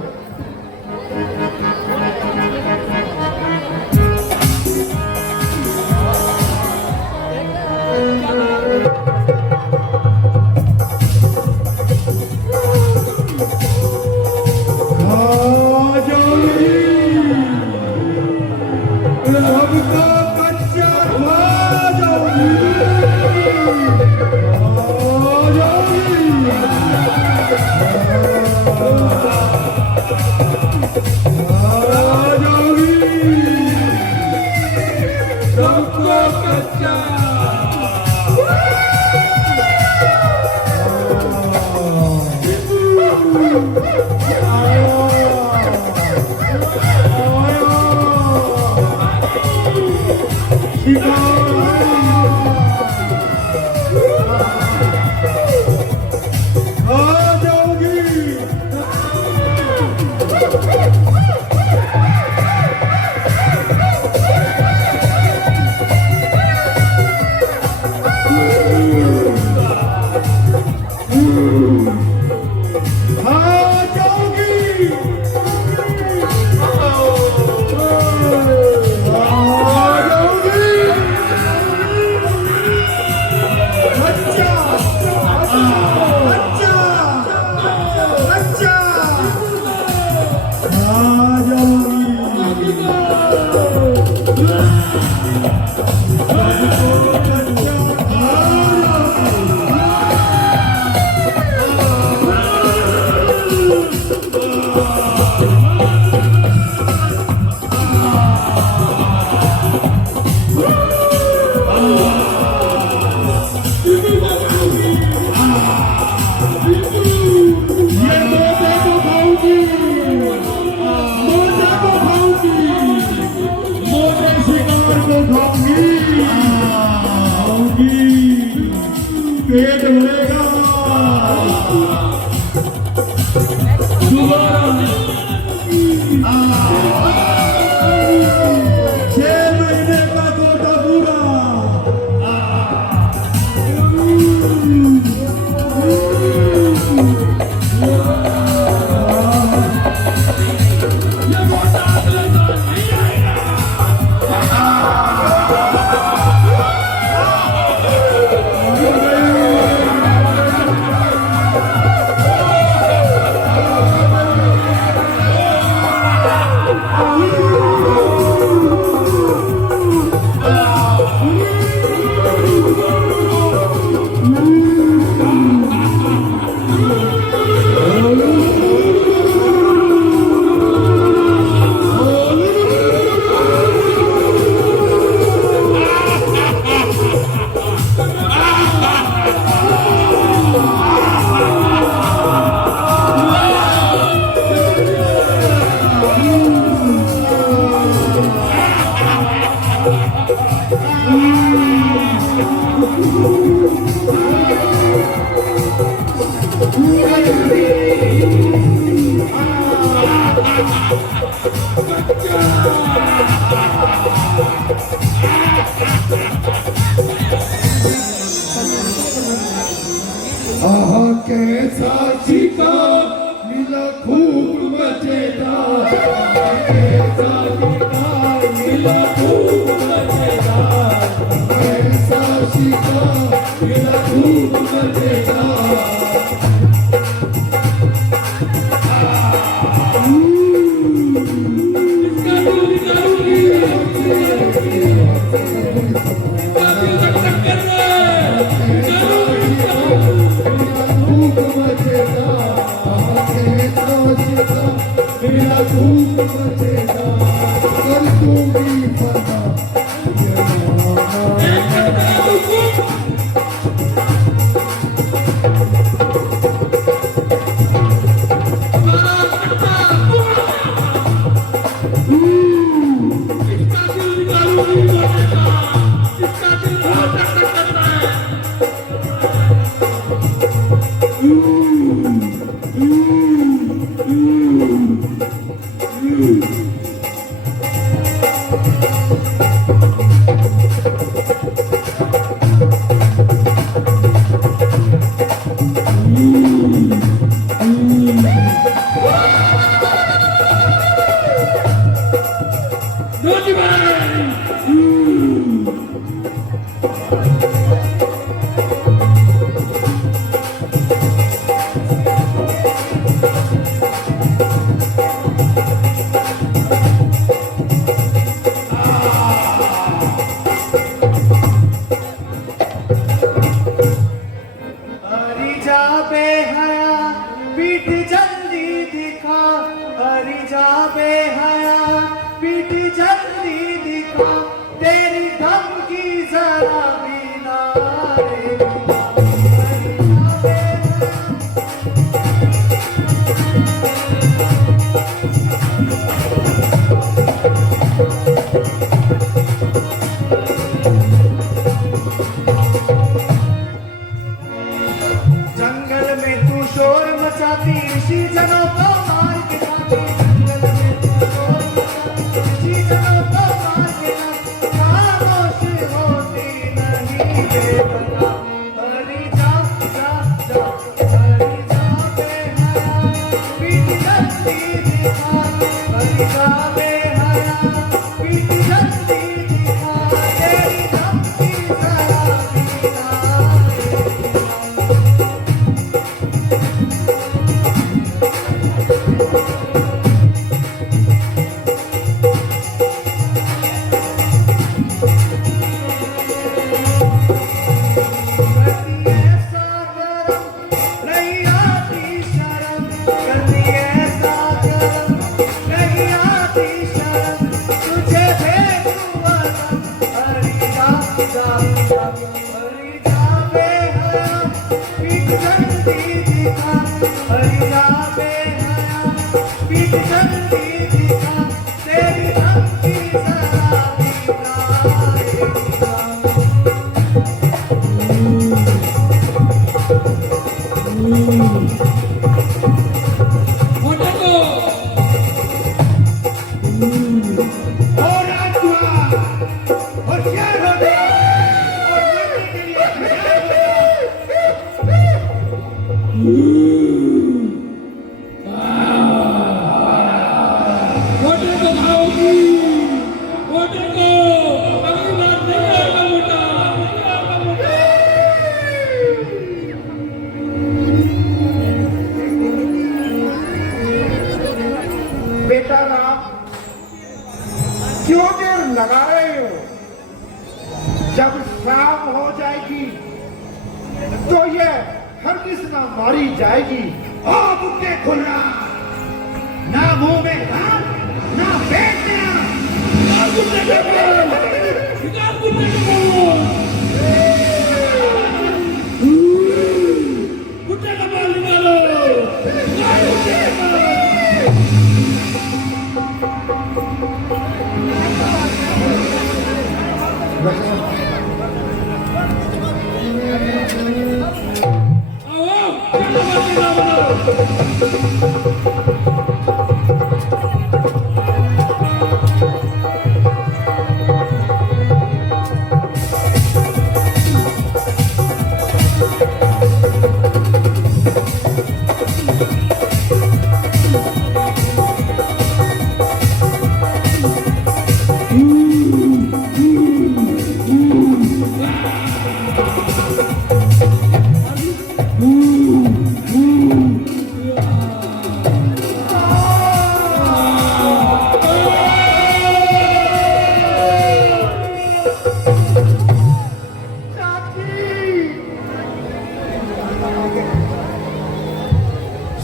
साक्षी का मिला खूब मजेदार, मेरे साक्षी का मिला खूब मजेदार, मेरे साक्षी का मिला खूब मजेदार। मेरा खूब मजेदार कर दूंगी फना हरी जा बेहया पीठ जल्दी दिखा, हरी जा बेहया पीठ जल्दी दिखा, तेरी धमकी जरा भी ना आएगी। जंगल में तू शोर मचाती, ऋषि जनों को मार के जाती, जंगल में तू शोर मचाती, ऋषि जनों को मार के जाती, खामोश होती नहीं बेवफा। हरी जा जा जा, हरी जा बेहया पीठ जल्दी दिखा, हरी जा बेहया पीठ जल्दी दिखा, तेरी धमकी जरा भी ना आएगी। करती ऐसा करम नहीं आती शर्म, करती ऐसा करम नहीं आती शर्म, तुझे भेजूं वतन हरी जा जा जा, हरी जा बेहया पीठ जल्दी दिखा, हरी जा बेहया पीठ जल्दी दिखा, तेरी धमकी जरा भी ना आएगी। और राजकुमार होशियार हो गया और लड़ने के लिए तैयार हो गया। वोटर को भाओगी, वोटर को अगली बार नहीं आएगा वोटा, नहीं आएगा वोटा। बेटा राम, क्यों देर लगा रहे हो? जब शाम हो जाएगी तो ये हरगिज ना मारी जाएगी। ओ बुक्के खुलना, ना मुंह में कान, ना पेट में आन। निकाल कुत्ते के बोल, निकाल कुत्ते के बोल, कुत्ते का बोल निकालो, निकाल कुत्ते का बोल। आओ, चलो बच्चे बनाओ।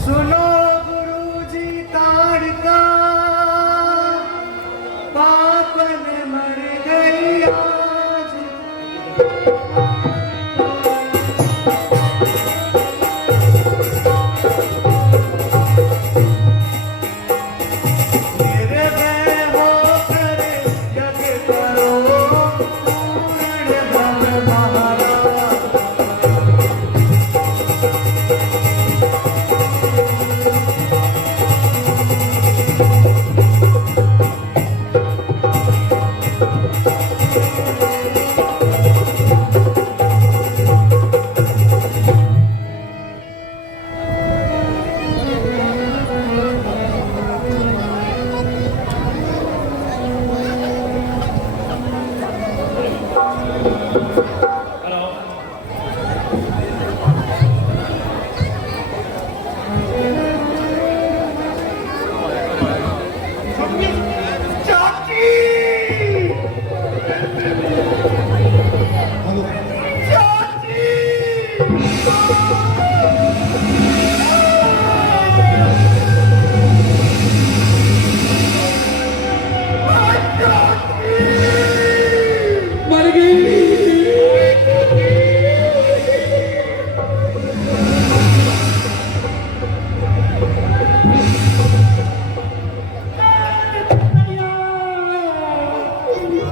सुनो गुरुजी ताड़का पापन मर गई आज। मेरे में होकर जग करो पूर्ण धन महाराज। मर गई।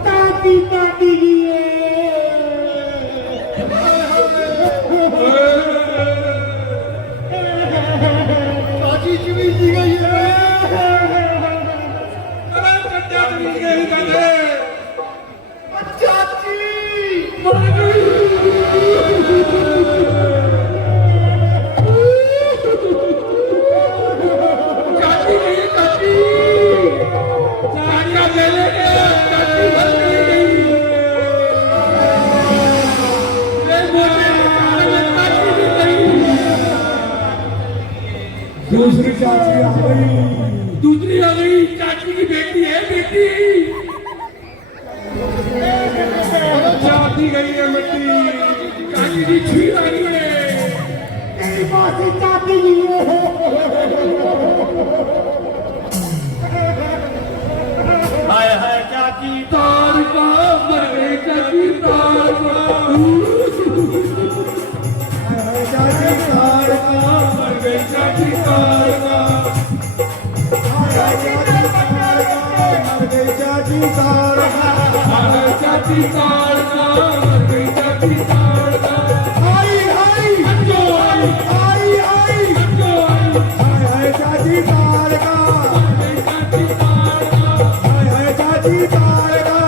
ताती ताती चाची चुनी दी गई है। अरे चचा चली गई गधे। चाची मर गई। चाची गई, चाची। चाचा चले गए, चाची मर गई। ये मोटे काले में चाची भी गई। दूसरी चाची आ गई। दूसरी आ गई, चाची की बेटी है, बेटी। चाची गई है मिट्टी। चाची की छीन आई है। तेरी मासी चाची की है। हाय हाय चाची तारका मर गई, चाची तारका। चाची तारका मर गई, चाची तारका। चाची तारका मर गई। चाची तारका मर गई, चाची तारका। मर गई, चाची तारका। आई आई अंजो आई, आई आई अंजो आई। हाय हाय चाची तारका। मर गई, चाची तारका। हाय हाय चाची तारका।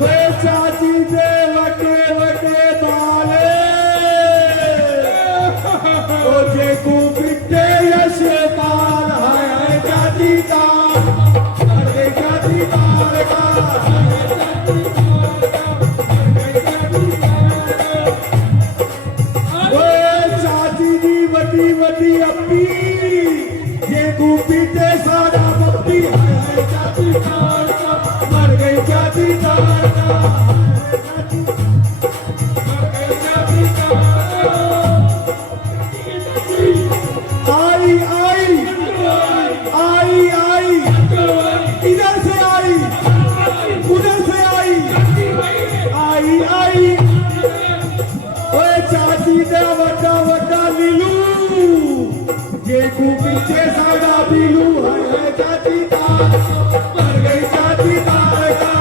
वे चाची दे वटे वटे बाले ओ जे को बिटे यश पाल। हाय हाय चाची तार अरे चाची तारका। वे चाची दी वटी वटी अपी जे को बिटे सारा बप्पी। हाय हाय चाची तारका मर गई चाची तारका। आई आई आई आई इधर से आई उधर से आई आई आई। ओए चाची दे वड्डा वड्डा लीलू जे को पीछे साड़ा पीलू। हाय हाय चाची तारका मर गई चाची तारका।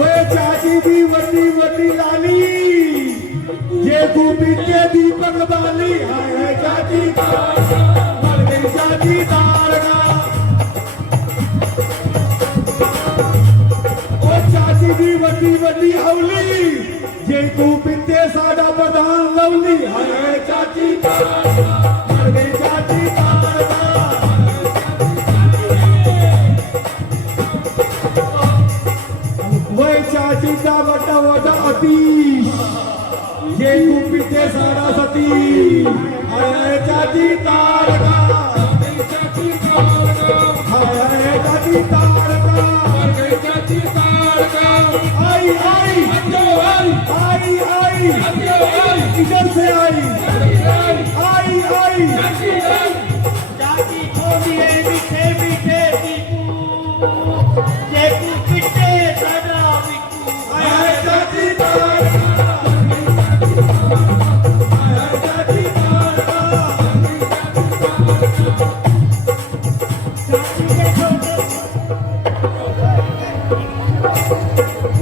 ओए चाची दी वड्डी वड्डी लाली जे को पीछे दीपक बाली। हाय हाय चाची तारका मर गई चाची तारका। ओ चाची दी वड्डी वड्डी दी हवली जे तू पिते साडा प्रधान लवली हाय चाची मर गई चाची वही चाची का बड़ा वड़ा अतीश ये तू पिते साडा सती हाय चाची तारका हाय चाची तारका आई आई आई आई इधर से आई आई आई चाची छोड़िए मीठे मीठे दीपू जेकू पिटे सदा बिकू हाय चाची तारका हाय चाची तारका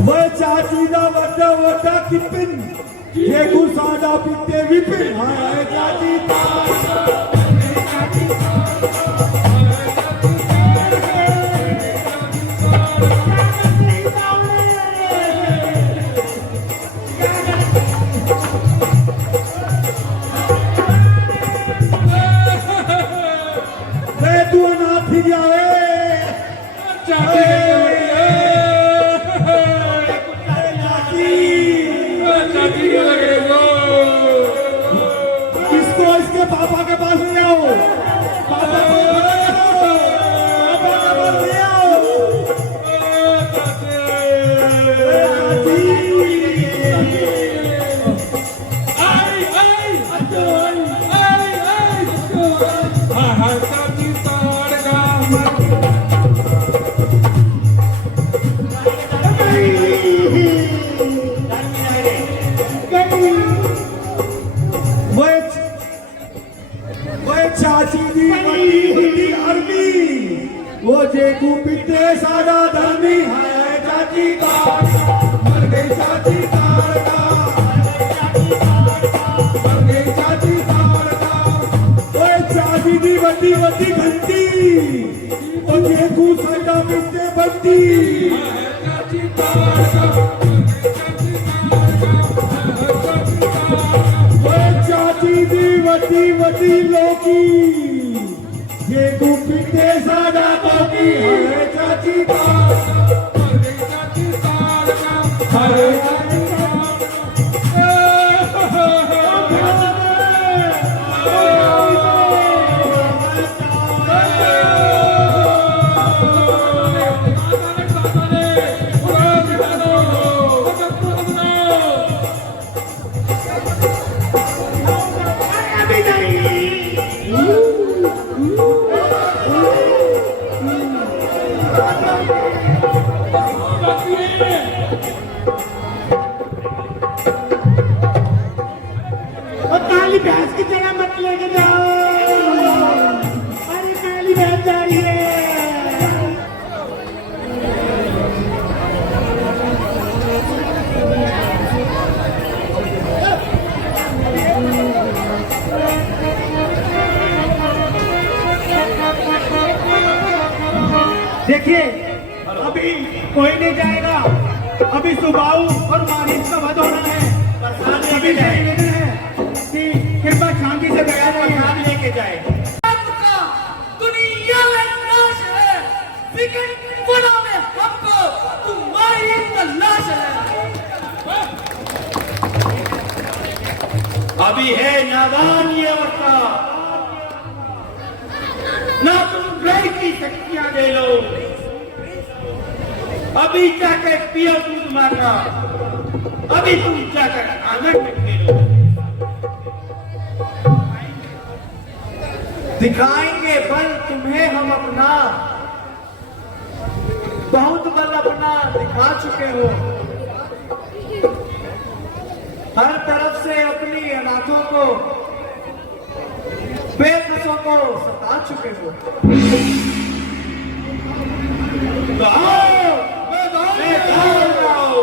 वह चाची दा वड्डा वड्डा किपिन ये गुसाडा पिते विपिन हाय चाची मैं तू अनाथ ही जाए इसको इसके पापा के पास ले आओ पापा के पास ले आओ वह चाची दी बड़ी बड़ी अरबी वो जेकू पिते साडा धर्मी हाय चाची मर गई चाची तारका मर गई चाची तारका वह चाची दी बड़ी बड़ी घंटी वो जेकू साडा पिते बंदी चाची चाची दी वड्डी वड्डी लोकी ये गुपिते साडा तोकी हाय चाची हाय काली भैंस की जगह मत लेके जाओ अरे काली भैंस जा रही है देखिए अभी कोई नहीं जाएगा अभी सुबाऊ और मारिस का वध होना है अभी निवेदन है कि कृपा शांति से गया प्रसाद लेके जाए दुनिया में नाश है फिक्र गुना में हमको तुम्हारी तलाश है अभी है नादान ये अवस्था ना तुम ग्रह की शक्तियां ले लो अभी जाकर पियो दूध मारना अभी तुम जाकर आंगन में खेलो दिखाएंगे बल तुम्हें हम अपना बहुत बल अपना दिखा चुके हो हर तरफ से अपनी अनाथों को बेकसों को सता चुके हो तो आओ मैदान में आओ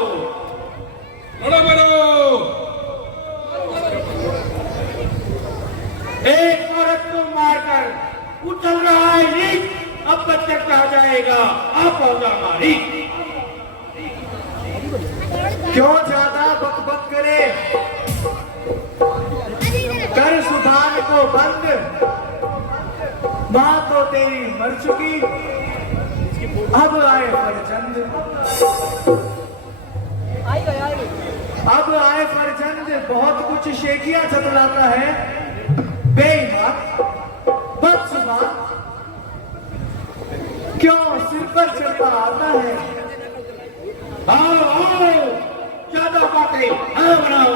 एक औरत को मारकर उछल रहा है नीच अब बच्चा कहा जाएगा आप होगा हमारी क्यों ज्यादा बकबक करे, कर सुभान को बंद, मां तो तेरी मर चुकी, अब आए फरजंद, अब आए फरजंद। बहुत कुछ शेखिया चतलाता है, बेईमान बदजुबान, क्यों सिर पर चढ़ता आता है। आओ आओ, ज्यादा बातें हाँ बनाओ।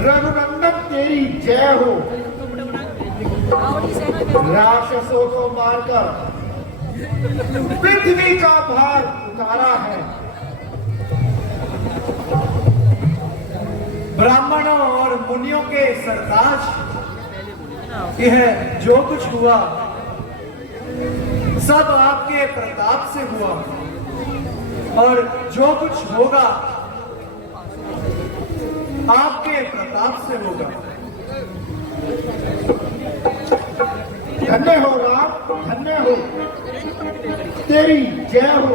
रघुनंदन तेरी जय हो। राक्षसों को मारकर पृथ्वी का भार उतारा है। ब्राह्मणों और मुनियों के सरताज, यह जो कुछ हुआ सब आपके प्रताप से हुआ, और जो कुछ होगा आपके प्रताप से होगा। धन्य हो राम, धन्य हो, तेरी जय हो।